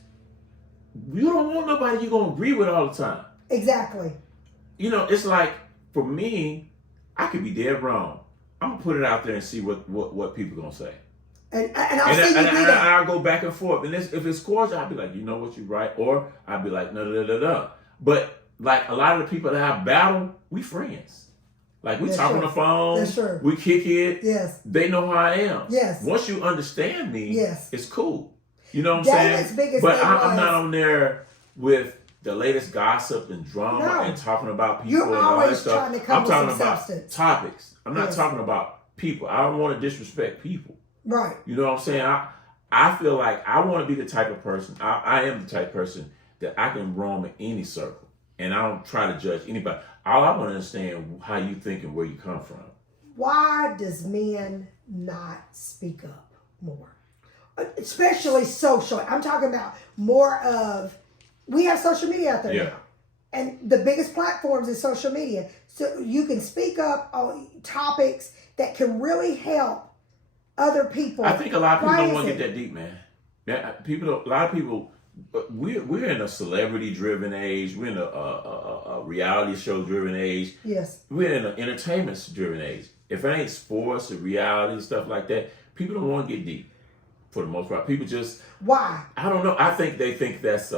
You don't want nobody you're going to agree with all the time. Exactly. You know, it's like, for me, I could be dead wrong. I'm going to put it out there and see what people going to say. And I'll see you do that. And I'll go back and forth. And if it's cordial, I'll be like, you know what, you're right. Or I'll be like, no. But like a lot of the people that I battle, we friends. Like we talk on the phone. That's true. We kick it. Yes. They know how I am. Yes. Once you understand me, yes, it's cool. You know what I'm David's saying? Biggest but thing I'm not on there with the latest gossip and drama and talking about people You're and all that always stuff. trying to come I'm with talking some about substance. topics. I'm not talking about people. I don't want to disrespect people. Right. You know what I'm saying? I feel like I want to be the type of person. I am the type of person that I can roam in any circle, and I don't try to judge anybody. All I want to understand how you think and where you come from. Why does men not speak up more? Especially socially. I'm talking about more of, we have social media out there now. And the biggest platforms is social media. So you can speak up on topics that can really help other people. I think a lot of people don't want to get that deep, man. Yeah, a lot of people, we're in a celebrity-driven age. We're in a reality show-driven age. Yes. We're in an entertainment-driven age. If it ain't sports or reality stuff like that, people don't want to get deep. For the most part, people just. Why? I don't know. I think they think that's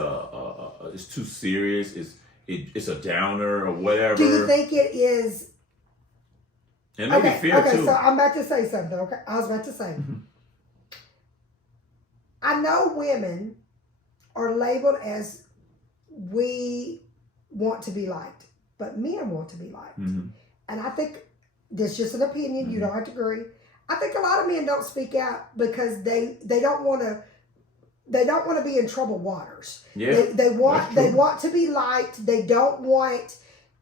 it's too serious. It's a downer or whatever. Do you think it is? And maybe fear too. Okay, so I'm about to say something. Okay, I was about to say. I know women are labeled as we want to be liked, but men want to be liked, and I think this is just an opinion. You don't have to agree. I think a lot of men don't speak out because they don't want to be in troubled waters. Yeah, they want to be liked. They don't want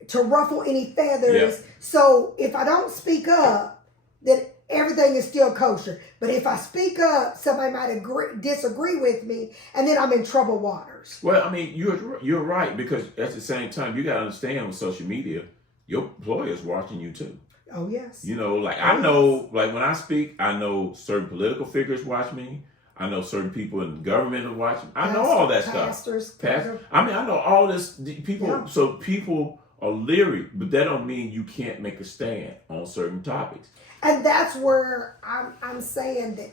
to ruffle any feathers. Yeah. So if I don't speak up, then everything is still kosher. But if I speak up, somebody might disagree with me, and then I'm in troubled waters. Well, I mean, you're right, because at the same time, you got to understand with social media, your employer's watching you too. Oh, yes. You know, like I know, like when I speak, I know certain political figures watch me. I know certain people in the government are watching. I know all that pastors, stuff. I mean, I know all this. People, yeah. So people are leery, but that don't mean you can't make a stand on certain topics. And that's where I'm saying that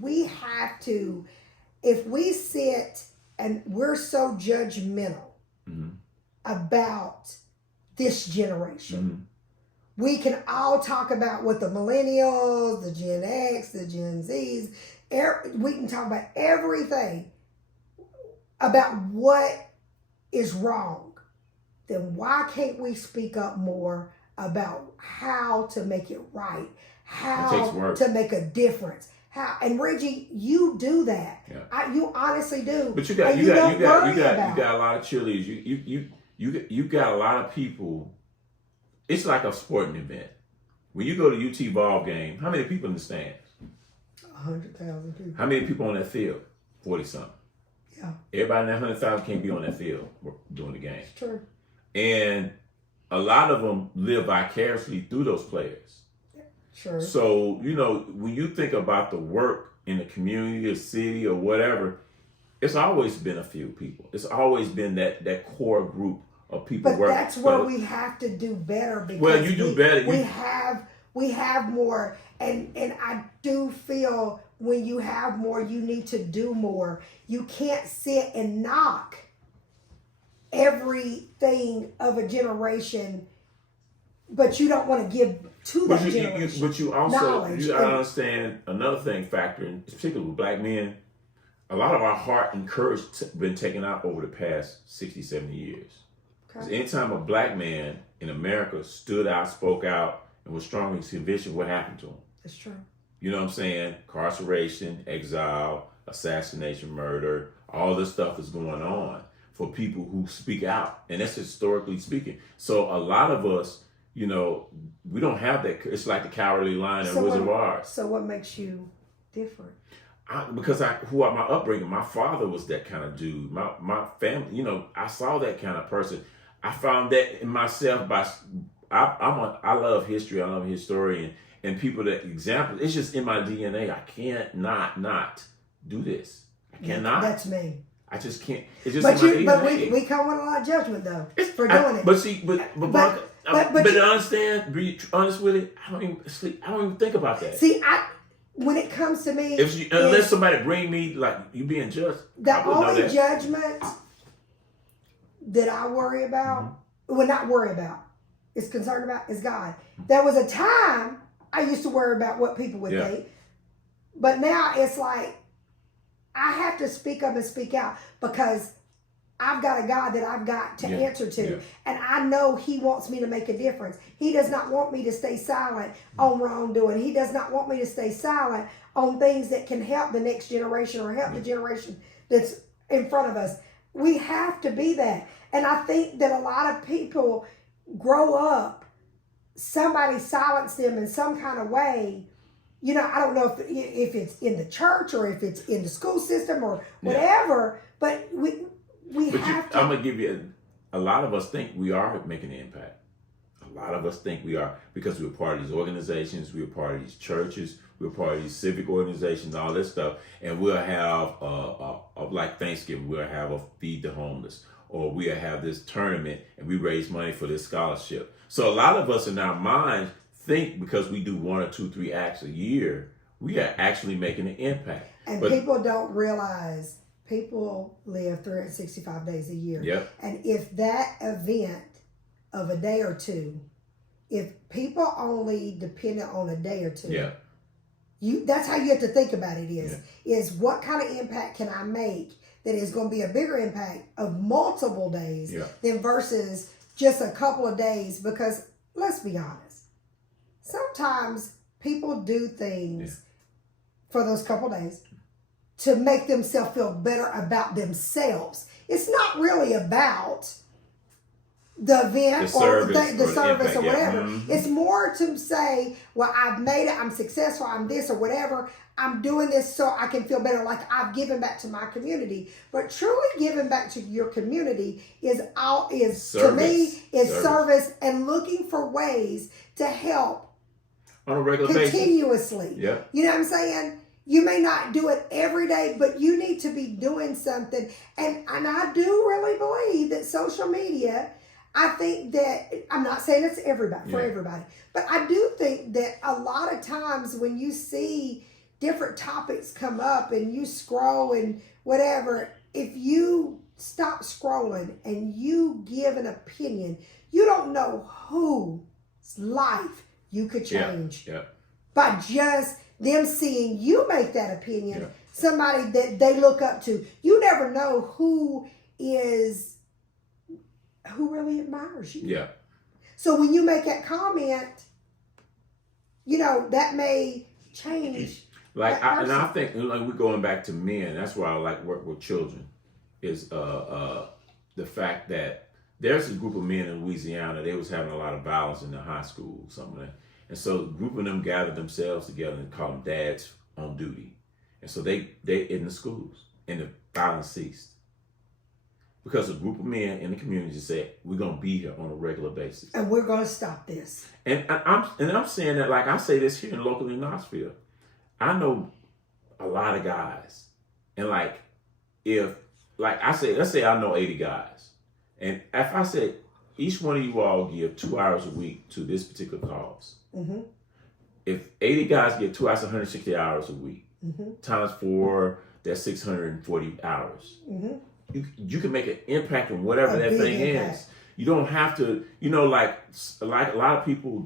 we have to, if we sit and we're so judgmental about this generation, we can all talk about what the millennials, the Gen X, the Gen Zs, we can talk about everything about what is wrong. Then why can't we speak up more about how to make it right, how to make a difference? How, and Reggie, you do that. Yeah. You honestly do. But you got a lot of cheerleaders. You got a lot of people. It's like a sporting event. When you go to UT ball game, how many people in the stands? 100,000 people. How many people on that field? 40-something. Yeah. Everybody in that 100,000 can't be on that field during the game. It's true. And a lot of them live vicariously through those players. Sure. So, you know, when you think about the work in the community or city or whatever, it's always been a few people. It's always been that core group of people. But that's where we have to do better. Because well, you do better. We have more, and I do feel when you have more, you need to do more. You can't sit and knock everything of a generation, but you don't want to give to that generation. But you also knowledge. You gotta understand another thing factoring, particularly with black men. A lot of our heart and courage been taken out over the past 60, 70 years. Okay. Anytime a black man in America stood out, spoke out, and was strong in his conviction, what happened to him? That's true. You know what I'm saying? Incarceration, exile, assassination, murder, all this stuff is going on for people who speak out. And that's historically speaking. So a lot of us, you know, we don't have that. It's like the Cowardly Lion and Wizard of Oz. So what makes you different? Because my upbringing, my father was that kind of dude. My family, you know, I saw that kind of person. I found that in myself I love history. I love a historian and people that example. It's just in my DNA. I can't not do this. I cannot. That's me. I just can't. It's just in my DNA. But we come with a lot of judgment though for doing it. But see, but understand. Be honest with it. I don't even sleep. I don't even think about that. See, when it comes to me, unless somebody bring me like you being judged, the only judgment that I worry about, not worry about, is concerned about is God. There was a time I used to worry about what people would think, but now it's like I have to speak up and speak out because I've got a God that I've got to answer to. Yeah. And I know he wants me to make a difference. He does not want me to stay silent on wrongdoing. He does not want me to stay silent on things that can help the next generation or help the generation that's in front of us. We have to be that. And I think that a lot of people grow up, somebody silenced them in some kind of way. You know, I don't know if it's in the church or if it's in the school system or whatever, but we have to. I'm going to give you, a lot of us think we are making an impact. A lot of us think we are because we're part of these organizations, we're part of these churches, we're part of these civic organizations, all this stuff. And we'll have, like Thanksgiving, we'll have a Feed the Homeless, or we'll have this tournament and we raise money for this scholarship. So a lot of us in our minds think because we do 1 or 2, 3 acts a year, we are actually making an impact. And people don't realize people live 365 days a year. Yep. And if that event of a day or two, if people only depended on a day or two, that's how you have to think about it is what kind of impact can I make that is going to be a bigger impact of multiple days than versus just a couple of days. Because let's be honest, sometimes people do things for those couple of days to make themselves feel better about themselves. It's not really about the event or the service or whatever. Mm-hmm. It's more to say, well, I've made it, I'm successful, I'm this or whatever. I'm doing this so I can feel better, like I've given back to my community. But truly giving back to your community is service. To me, is service and looking for ways to help on a regular continuously. basis. Yeah. You know what I'm saying? You may not do it every day, but you need to be doing something. And I do really believe that social media, I think that, I'm not saying it's everybody, for everybody, but I do think that a lot of times when you see different topics come up and you scroll and whatever, if you stop scrolling and you give an opinion, you don't know whose life you could change by just them seeing you make that opinion, somebody that they look up to. You never know who really admires you. Yeah. So when you make that comment, you know, that may change. I think we're going back to men. That's why I like work with children. Is the fact that there's a group of men in Louisiana. They was having a lot of violence in the high school, something like that. And so a group of them gathered themselves together and called them dads on duty. And so they in the schools, and the violence ceased. Because a group of men in the community said, we're going to be here on a regular basis. And we're going to stop this. And I'm saying that, like I say this here locally in Knoxville. I know a lot of guys. And let's say I know 80 guys. And if I said, each one of you all give 2 hours a week to this particular cause. Mm-hmm. If 80 guys get 2 hours, 160 hours a week, times 4, that's 640 hours. Mm-hmm. You can make an impact on whatever that thing is. You don't have to, like a lot of people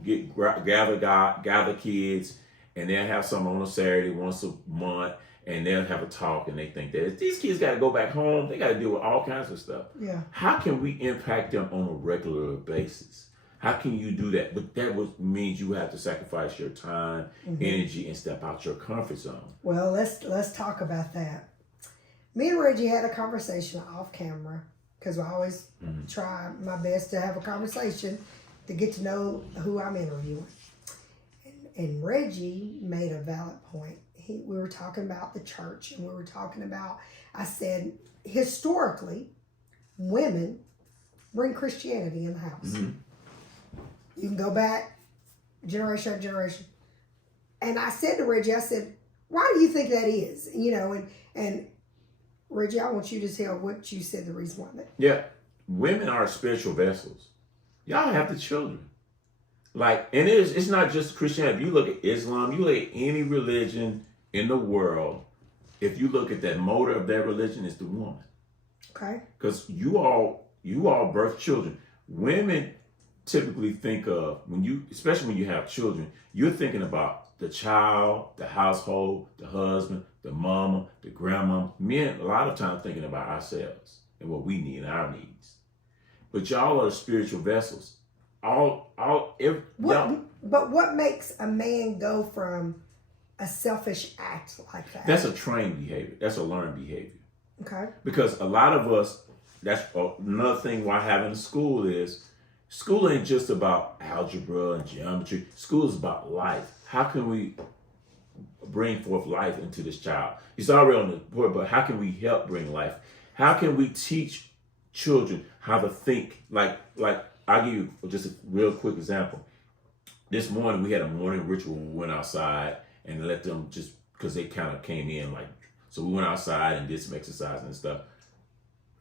gather kids, and they'll have something on a Saturday once a month, and they'll have a talk, and they think that these kids got to go back home. They got to deal with all kinds of stuff. Yeah. How can we impact them on a regular basis? How can you do that? But that means you have to sacrifice your time, energy, and step out your comfort zone. Well, let's talk about that. Me and Reggie had a conversation off camera, because I always try my best to have a conversation to get to know who I'm interviewing. And Reggie made a valid point. We were talking about the church, and we were talking about, I said, historically, women bring Christianity in the house. Mm-hmm. You can go back generation after generation. And I said to Reggie, I said, why do you think that is? And Reggie, I want you to tell what you said the reason why. Yeah, women are spiritual vessels. Y'all have the children. And it's not just Christianity. If you look at Islam, you look at any religion in the world, if you look at that motor of that religion, it's the woman. Okay. Because you all birth children. Women typically think of, especially when you have children, you're thinking about the child, the household, the husband, the mama, the grandma. Men, a lot of times, thinking about ourselves. and what we need and our needs. But y'all are the spiritual vessels. But what makes a man go from a selfish act like that? That's a trained behavior. That's a learned behavior. Okay. Because a lot of us, that's another thing why having a school is, school ain't just about algebra and geometry. School is about life. How can we bring forth life into this child? He's already on the board, but how can we help bring life? How can we teach children how to think? Like I'll give you just a real quick example. This morning we had a morning ritual. We went outside and let them just, because they kind of came in like, so we went outside and did some exercise and stuff.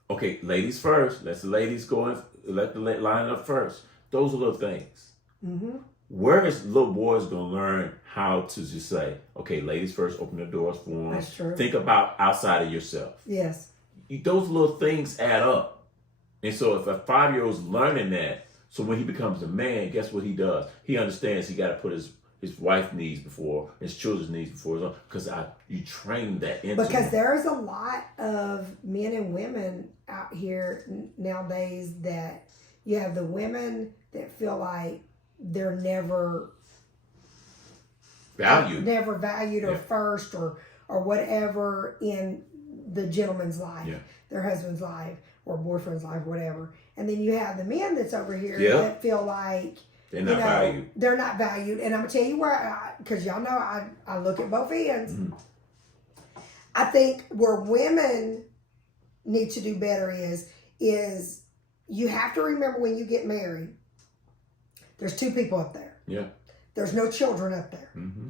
Okay, ladies first. Let the ladies go and let the line up first. Those are little things. Mm-hmm. Where is little boys going to learn how to just say, okay, ladies first, open the doors for them. That's true. Think about outside of yourself. Yes. Those little things add up. And so if a 5-year-old's learning that, so when he becomes a man, guess what he does? He understands he got to put his wife's needs before, his children's needs before his own, because you train that into Because him. there's a lot of men and women out here nowadays that you have the women that feel like they're never valued or first or whatever in the gentleman's life, their husband's life or boyfriend's life, whatever. And then you have the men that's over here that feel like they're not valued. They're not valued. And I'm going to tell you where, because y'all know I look at both ends. Mm-hmm. I think where women need to do better is you have to remember when you get married, there's 2 people up there. Yeah. There's no children up there. Mm-hmm.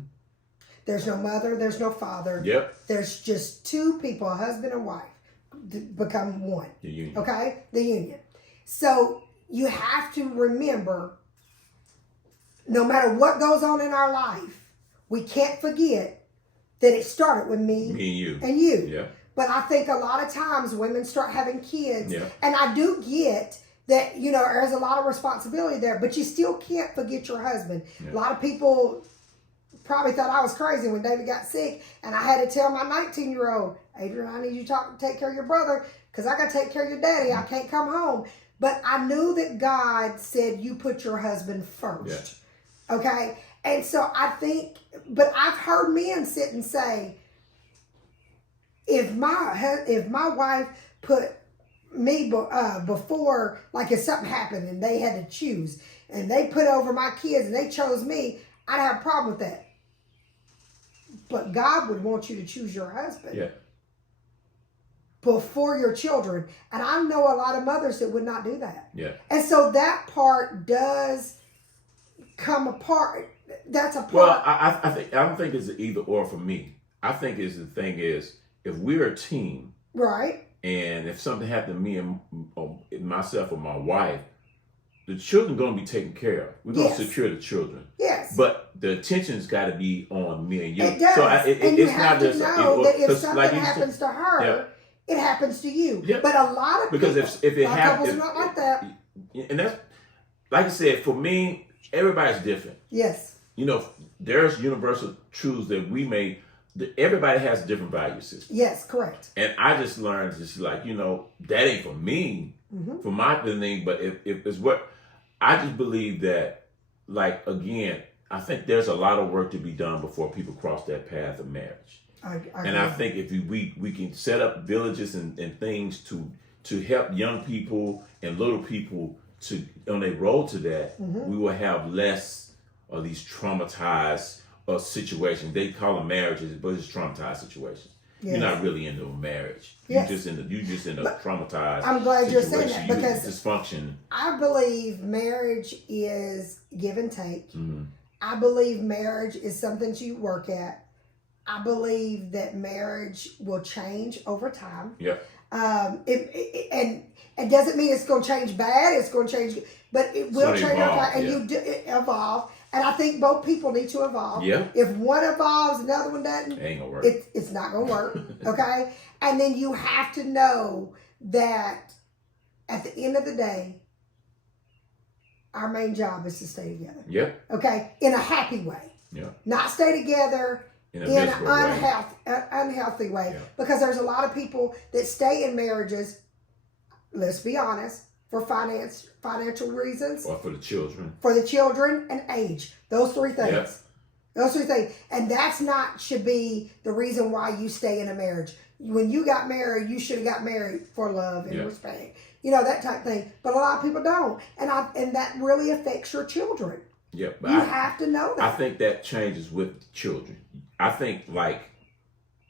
There's no mother. There's no father. Yep. There's just 2 people, a husband and wife, become one. The union. Okay? The union. So you have to remember, no matter what goes on in our life, we can't forget that it started with me and you. And you. Yeah. But I think a lot of times women start having kids. Yeah. And I do get that, there's a lot of responsibility there, but you still can't forget your husband. Yeah. A lot of people probably thought I was crazy when David got sick, and I had to tell my 19-year-old, Adrienne, I need you to take care of your brother because I got to take care of your daddy. I can't come home. But I knew that God said you put your husband first. Yeah. Okay? And so I think, but I've heard men sit and say, if my wife put me before, like if something happened and they had to choose, and they put over my kids and they chose me, I'd have a problem with that. But God would want you to choose your husband before your children. And I know a lot of mothers that would not do that. Yeah. And so that part does come apart. That's a part. Well, I don't think it's an either or for me. I think the thing is, if we're a team, right? And if something happened to me and myself or my wife, the children are going to be taken care of. We're going to secure the children. Yes. But the attention's got to be on me and you. It does. So and you have to know that if something happens to her, yeah. it happens to you. Yeah. But a lot of because people, if it happens, not like that. And that's, like I said, for me, everybody's different. Yes. There's universal truths that we may. Everybody has a different value system. Yes, correct. And I just learned, just like, that ain't for me, for my thing. But if it's what I just believe that, like, again, I think there's a lot of work to be done before people cross that path of marriage. I think if we can set up villages and things to help young people and little people to on their road to that, we will have less of these traumatized situations. They call them marriages, but it's traumatized situations. Yes. You're not really into a marriage. Yes. You're just in a traumatized. I'm glad situation. you're saying that because dysfunction. I believe marriage is give and take. Mm-hmm. I believe marriage is something you work at. I believe that marriage will change over time. Yeah. And doesn't mean it's going to change bad. It's going to change, but it will change over time, and you evolve. And I think both people need to evolve. Yeah. If one evolves, another one doesn't. It ain't gonna work. It's not gonna work. Okay. And then you have to know that at the end of the day, our main job is to stay together. Yeah. Okay. In a happy way. Yeah. Not stay together in an unhealthy way. Yeah. Because there's a lot of people that stay in marriages let's be honest, for financial reasons. Or for the children. For the children and age. Those three things. Yep. Those three things. And that's not should be the reason why you stay in a marriage. When you got married, you should have got married for love and respect. You know, that type of thing. But a lot of people don't. And that really affects your children. Yeah, but you have to know that. I think that changes with children. I think, like,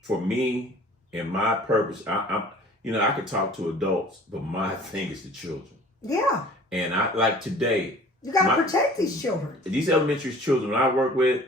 for me and my purpose, I could talk to adults, but my thing is the children. Yeah. And I, like today. You got to protect these children. These elementary children I work with,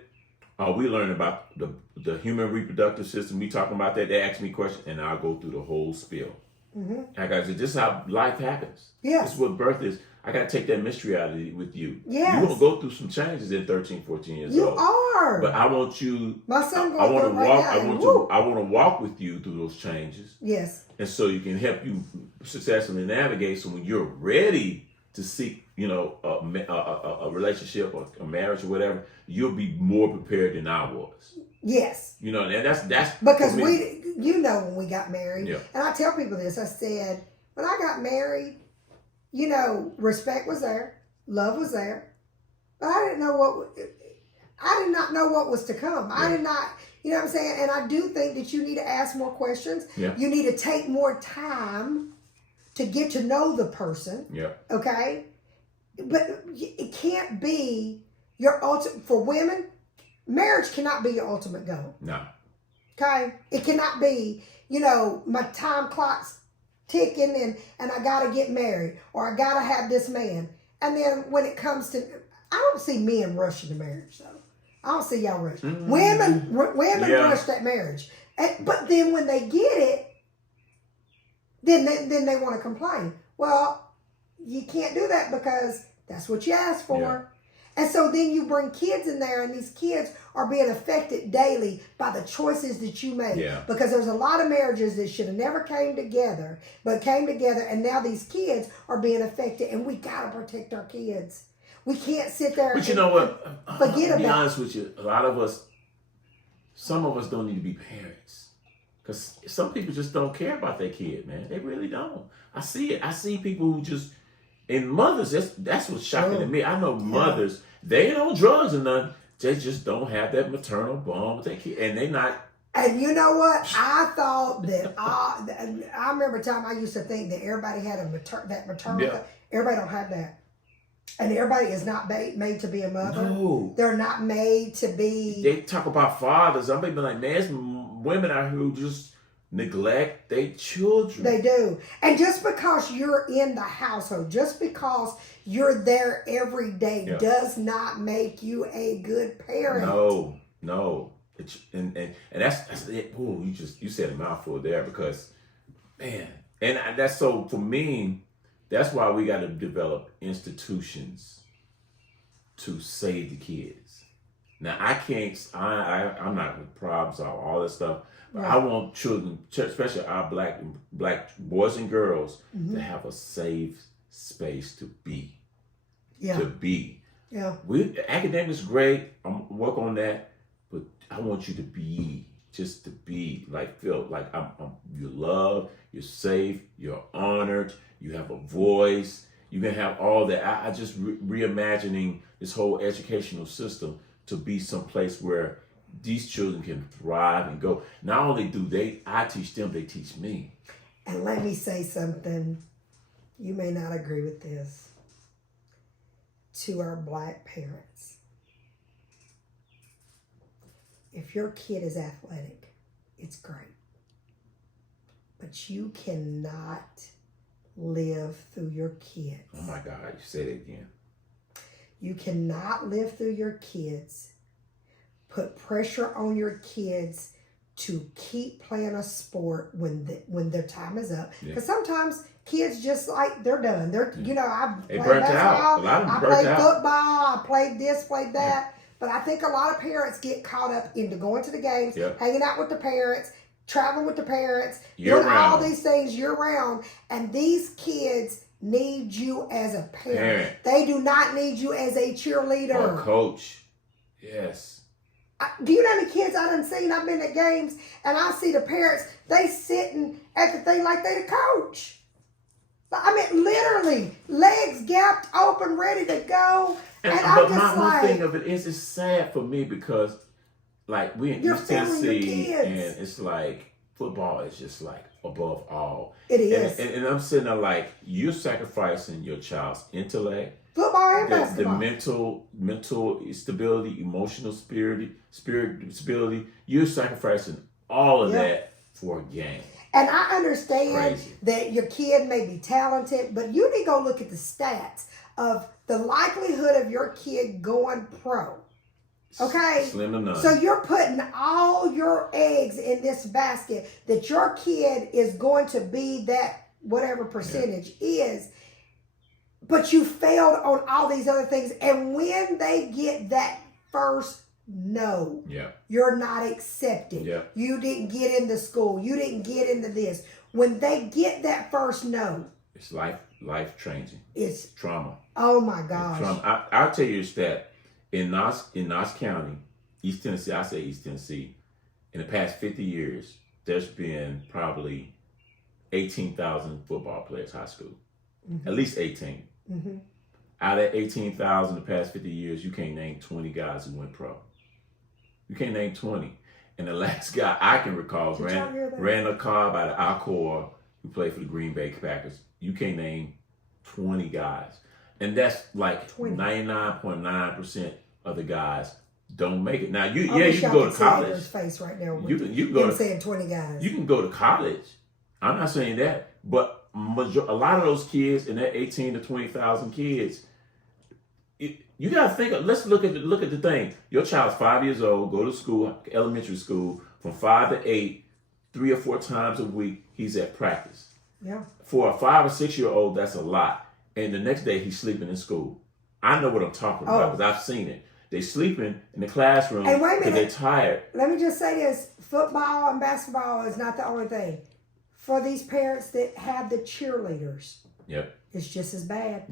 we learn about the human reproductive system. We talking about that. They ask me questions, and I'll go through the whole spiel. Mm-hmm. I got to say, this is how life happens. Yeah. This is what birth is. I got to take that mystery out of it with you. Yes. You're going to go through some changes at 13, 14 years old. You are. But I want you. My son going through right now. I want to walk with you through those changes. Yes. And so you can help you successfully navigate. So when you're ready to seek, a relationship or a marriage or whatever, you'll be more prepared than I was. Yes. And that's because when we got married, and I tell people this, I said, when I got married, respect was there, love was there, but I did not know what was to come. I did not, you know what I'm saying? And I do think that you need to ask more questions. Yeah. You need to take more time to get to know the person. Yeah. Okay? But it can't be your ultimate, for women, marriage cannot be your ultimate goal. No. Okay? It cannot be, my time clock's ticking and I got to get married or I got to have this man. And then when it comes to, I don't see men rushing to marriage though. I don't see y'all rush. Mm-hmm. Women rush that marriage. But then when they get it, then they want to complain. Well, you can't do that because that's what you asked for. Yeah. And so then you bring kids in there and these kids are being affected daily by the choices that you make. Yeah. Because there's a lot of marriages that should have never came together, but came together and now these kids are being affected and we got to protect our kids. We can't sit there But you know what? Forget about it. To be honest with you, a lot of us, some of us don't need to be parents. Because some people just don't care about their kid, man. They really don't. I see it. I see people who just, and mothers, that's what's shocking to me. I know mothers, they ain't on drugs or nothing. They just don't have that maternal bond with their kid. And they not. And you know what? I thought that, I remember a time I used to think that everybody had that maternal, everybody don't have that. And everybody is not made to be a mother. No. They're not made to be. They talk about fathers. I'm like, man, there's women out here who just neglect their children. They do. And just because you're in the household, just because you're there every day does not make you a good parent. No. And that's it. Ooh, you said a mouthful there because, man. And that's so, for me, that's why we got to develop institutions to save the kids. Now, I'm not going to problem solve all this stuff, but I want children, especially our black boys and girls, to have a safe space to be. Yeah. To be. Yeah. Academics great. I'm work on that, but I want you to be. Just to be, feel like you're loved, you're safe, you're honored, you have a voice, you can have all that. I just reimagining this whole educational system to be someplace where these children can thrive and go. Not only do I teach them, they teach me. And let me say something, you may not agree with this, to our black parents. If your kid is athletic, it's great. But you cannot live through your kids. Oh my God, you said it again. You cannot live through your kids, put pressure on your kids to keep playing a sport when their time is up. Because sometimes kids just they're done. I've played basketball, I played football, I played this, played that. But I think a lot of parents get caught up into going to the games, hanging out with the parents, traveling with the parents, doing all these things year-round. And these kids need you as a parent. They do not need you as a cheerleader. Or a coach. Yes. Do you know how many kids I done seen? I've been at games, and I see the parents, they sitting at the thing like they the coach. I mean, literally, legs gapped open, ready to go. And I'm but just my thing of it is, it's sad for me because, like, we in East Tennessee, and it's like football is just like above all. It is. And I'm sitting there like, you're sacrificing your child's intellect, football and basketball, the mental stability, emotional spirit stability. You're sacrificing all of that for a game. And I understand that your kid may be talented, but you need to go look at the stats of the likelihood of your kid going pro. Okay? Slim to none. So you're putting all your eggs in this basket that your kid is going to be that whatever percentage is, but you failed on all these other things. And when they get that first no, you're not accepted. You didn't get into school. You didn't get into this. When they get that first no, it's life changing. It's trauma. Oh my gosh. Trauma. I'll tell you a stat. In Knox County, East Tennessee, I say East Tennessee, in the past 50 years, there's been probably 18,000 football players, high school. At least 18. Out of that 18,000 in the past 50 years, you can't name 20 guys who went pro. You can't name 20. And the last guy I can recall ran a car by the Alcor who played for the Green Bay Packers. You can't name 20 guys. And that's like 99.9% of the guys don't make it. Now, you can go to college. Face right now. You can go to saying 20 guys. You can go to college. I'm not saying that. But a lot of those kids, in that 18 to 20,000 kids, you gotta think. Let's look at the thing. Your child's 5 years old, go to school, elementary school, from 5 to 8, 3 or 4 times a week. He's at practice. Yeah. For a 5 or 6 year old, that's a lot. And the next day he's sleeping in school. I know what I'm talking about because I've seen it. They sleeping in the classroom because they're tired. Let me just say this: football and basketball is not the only thing. For these parents that have the cheerleaders, it's just as bad.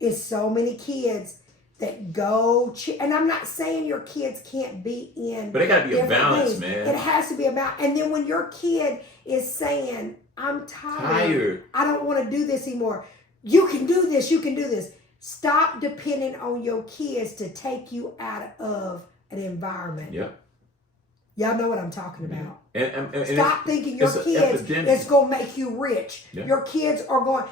It's so many kids that go and I'm not saying your kids can't be in, but it got to be a balance, man. It has to be a balance. And then when your kid is saying, "I'm tired. I don't want to do this anymore," you can do this. You can do this. Stop depending on your kids to take you out of an environment. Y'all know what I'm talking about. And stop thinking your kids is going to make you rich. Your kids are going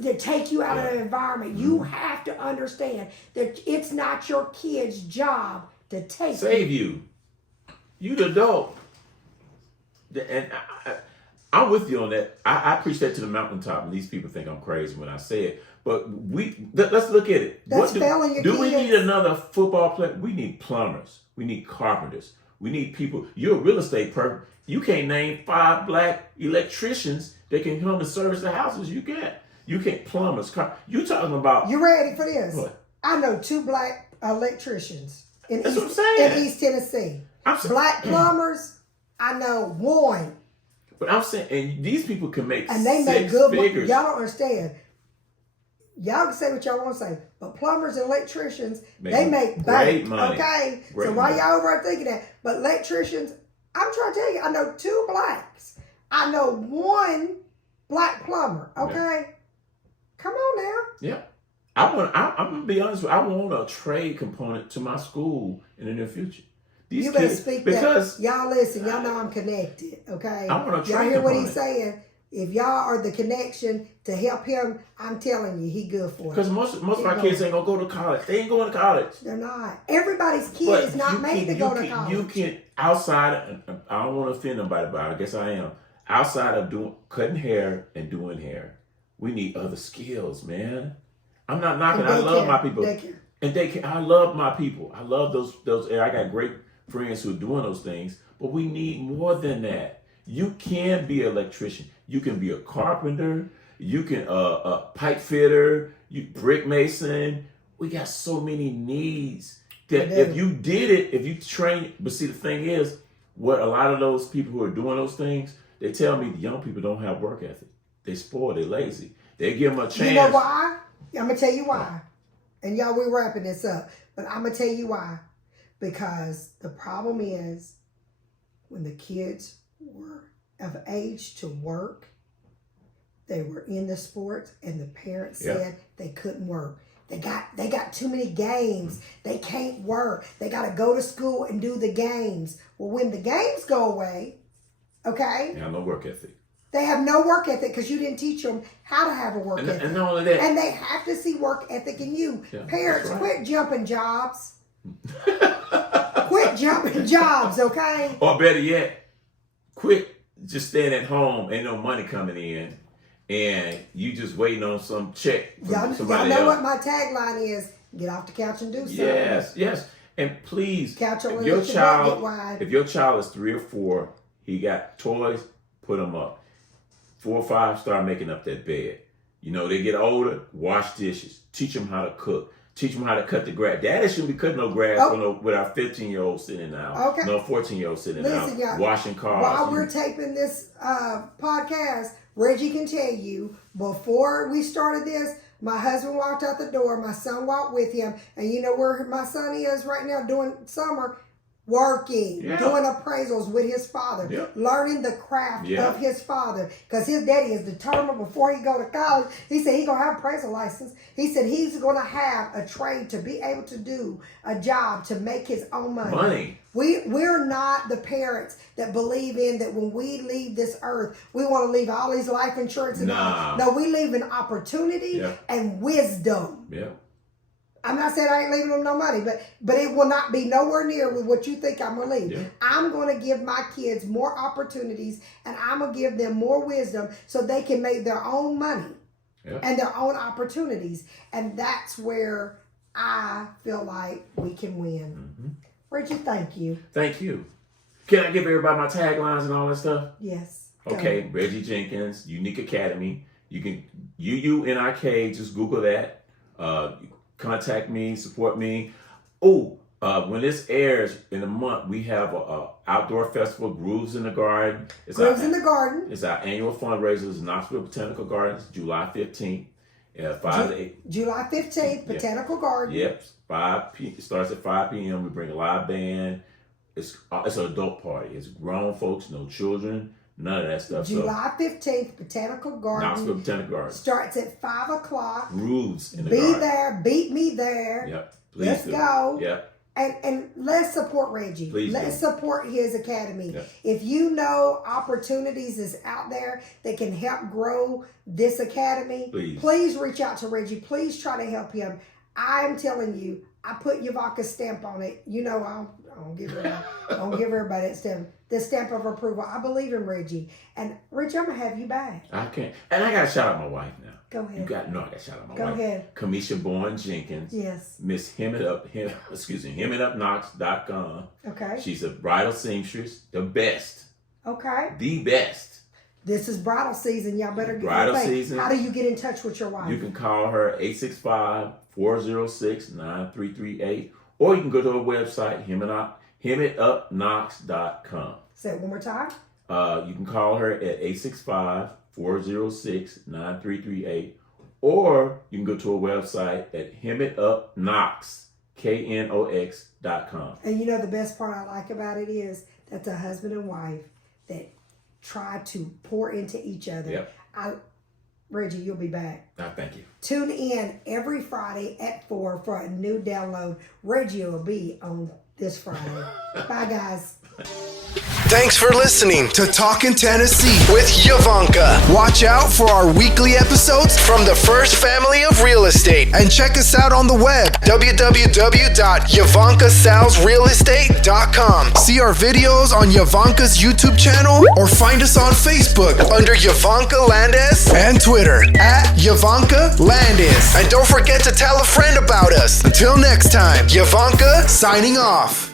to take you out of an environment. You have to understand that it's not your kid's job to save you. You the adult. And I'm with you on that. I preach that to the mountaintop, and these people think I'm crazy when I say it. But let's look at it. Do we need another football player? We need plumbers. We need carpenters. We need people. You're a real estate person. You can't name 5 black electricians that can come and service the houses you get. You can't plumbers. You talking about? You ready for this? What? I know 2 black electricians in That's what I'm saying. in East Tennessee. Black plumbers. I know 1. But I'm saying, and these people can make and they make good figures. Y'all don't understand. Y'all can say what y'all want to say, but plumbers and electricians, they make great bank, money. okay? Great so why money. y'all over there thinking that? But electricians, I'm trying to tell you, I know 2 blacks. I know 1 black plumber, okay? Come on now. I'm going to be honest with you. I want a trade component to my school in the near future. You better speak because y'all listen. Y'all know I'm connected, okay? I want a trade y'all hear component. What he's saying? If y'all are the connection to help him, I'm telling you, he good for it. Because most of my kids ain't gonna go to college. They ain't going to college. They're not. Everybody's kid is not made to go to college. You can outside. I don't want to offend nobody, but I guess I am. Outside of cutting hair and doing hair, we need other skills, man. I'm not knocking. I love my people. And I love my people. I love those. I got great friends who are doing those things, but we need more than that. You can be an electrician. You can be a carpenter. You can a pipe fitter. You brick mason. We got so many needs that if you did it, if you train. But see, the thing is, what a lot of those people who are doing those things, they tell me the young people don't have work ethic. They spoiled. They're lazy. They give them a chance. You know why? I'm gonna tell you why. And y'all, we're wrapping this up, but I'm gonna tell you why. Because the problem is, when the kids were of age to work, they were in the sports, and the parents said they couldn't work. They got too many games. They can't work. They got to go to school and do the games. Well, when the games go away, okay? They have no work ethic. They have no work ethic because you didn't teach them how to have a work ethic. And not only that. And they have to see work ethic in you. Yeah, parents, quit jumping jobs. Quit jumping jobs, okay? Or better yet, quit just staying at home. Ain't no money coming in. And you just waiting on some check from somebody else. Y'all know what my tagline is? Get off the couch and do something. Yes. And please, if your child is 3 or 4, he got toys, put them up. 4 or 5, start making up that bed. You know, they get older, wash dishes, teach them how to cook, teach them how to cut the grass. Daddy shouldn't be cutting no grass with our 15-year-old sitting out. Okay. No 14-year-old sitting out, washing cars. While we're taping this podcast, Reggie can tell you, before we started this, my husband walked out the door, my son walked with him, and you know where my son is right now doing summer? Working, doing appraisals with his father, learning the craft of his father. Because his daddy is determined before he go to college. He said he's going to have an appraisal license. He said he's going to have a trade to be able to do a job to make his own money. We're not the parents that believe in that when we leave this earth, we want to leave all these life insurance. No, we leave an opportunity and wisdom. Yeah. I'm not saying I ain't leaving them no money, but it will not be nowhere near with what you think I'm going to leave. Yeah. I'm going to give my kids more opportunities, and I'm going to give them more wisdom so they can make their own money and their own opportunities. And that's where I feel like we can win. Mm-hmm. Reggie, thank you. Thank you. Can I give everybody my taglines and all that stuff? Yes. Okay, go. Reggie Jenkins, UUNIK Academy. You can, UUNIK, just Google that. Contact me, support me. When this airs in a month, we have a outdoor festival, Grooves in the Garden. It's our annual fundraiser. It's Knoxville Botanical Gardens, July 15th. 5 to 8. July 15th, Botanical Garden. Yep, it starts at 5 p.m. We bring a live band. It's an adult party. It's grown folks, no children. None of that stuff. July 15th, Botanical Garden. Knoxville Botanical Garden. Starts at 5 o'clock. Grooves in the garden. Be there. Beat me there. Yep. Let's go. Yep. And let's support Reggie. Let's support his academy. Yep. If you know opportunities is out there that can help grow this academy, please reach out to Reggie. Please try to help him. I'm telling you, I put Yvonca's stamp on it. You know, I don't give everybody that stamp. The stamp of approval. I believe in Reggie. And Reggie, I'm going to have you back. I can't. And I got to shout out my wife now. Go ahead. I got to shout out my wife. Go ahead. Kamisha Bourne Jenkins. Yes. Miss himmitupknox.com. Okay. She's a bridal seamstress. The best. Okay. The best. This is bridal season. Y'all better get bridal season. How do you get in touch with your wife? You can call her 865-406-9338. Or you can go to her website, himmitupknox.com. Say it one more time. You can call her at 865-406-9338. Or you can go to her website at himmitupknox.com. And you know the best part I like about it is that's a husband and wife that try to pour into each other. Yep. Reggie, you'll be back. Thank you. Tune in every Friday at 4 for a new download. Reggie will be on this Friday. Bye, guys. Thanks for listening to Talkin' Tennessee with Yvonnca. Watch out for our weekly episodes from the first family of real estate. And check us out on the web, www.yvoncasalesrealestate.com. See our videos on Yvonca's YouTube channel or find us on Facebook under Yvonnca Landes and Twitter at Yvonnca Landes. And don't forget to tell a friend about us. Until next time, Yvonnca signing off.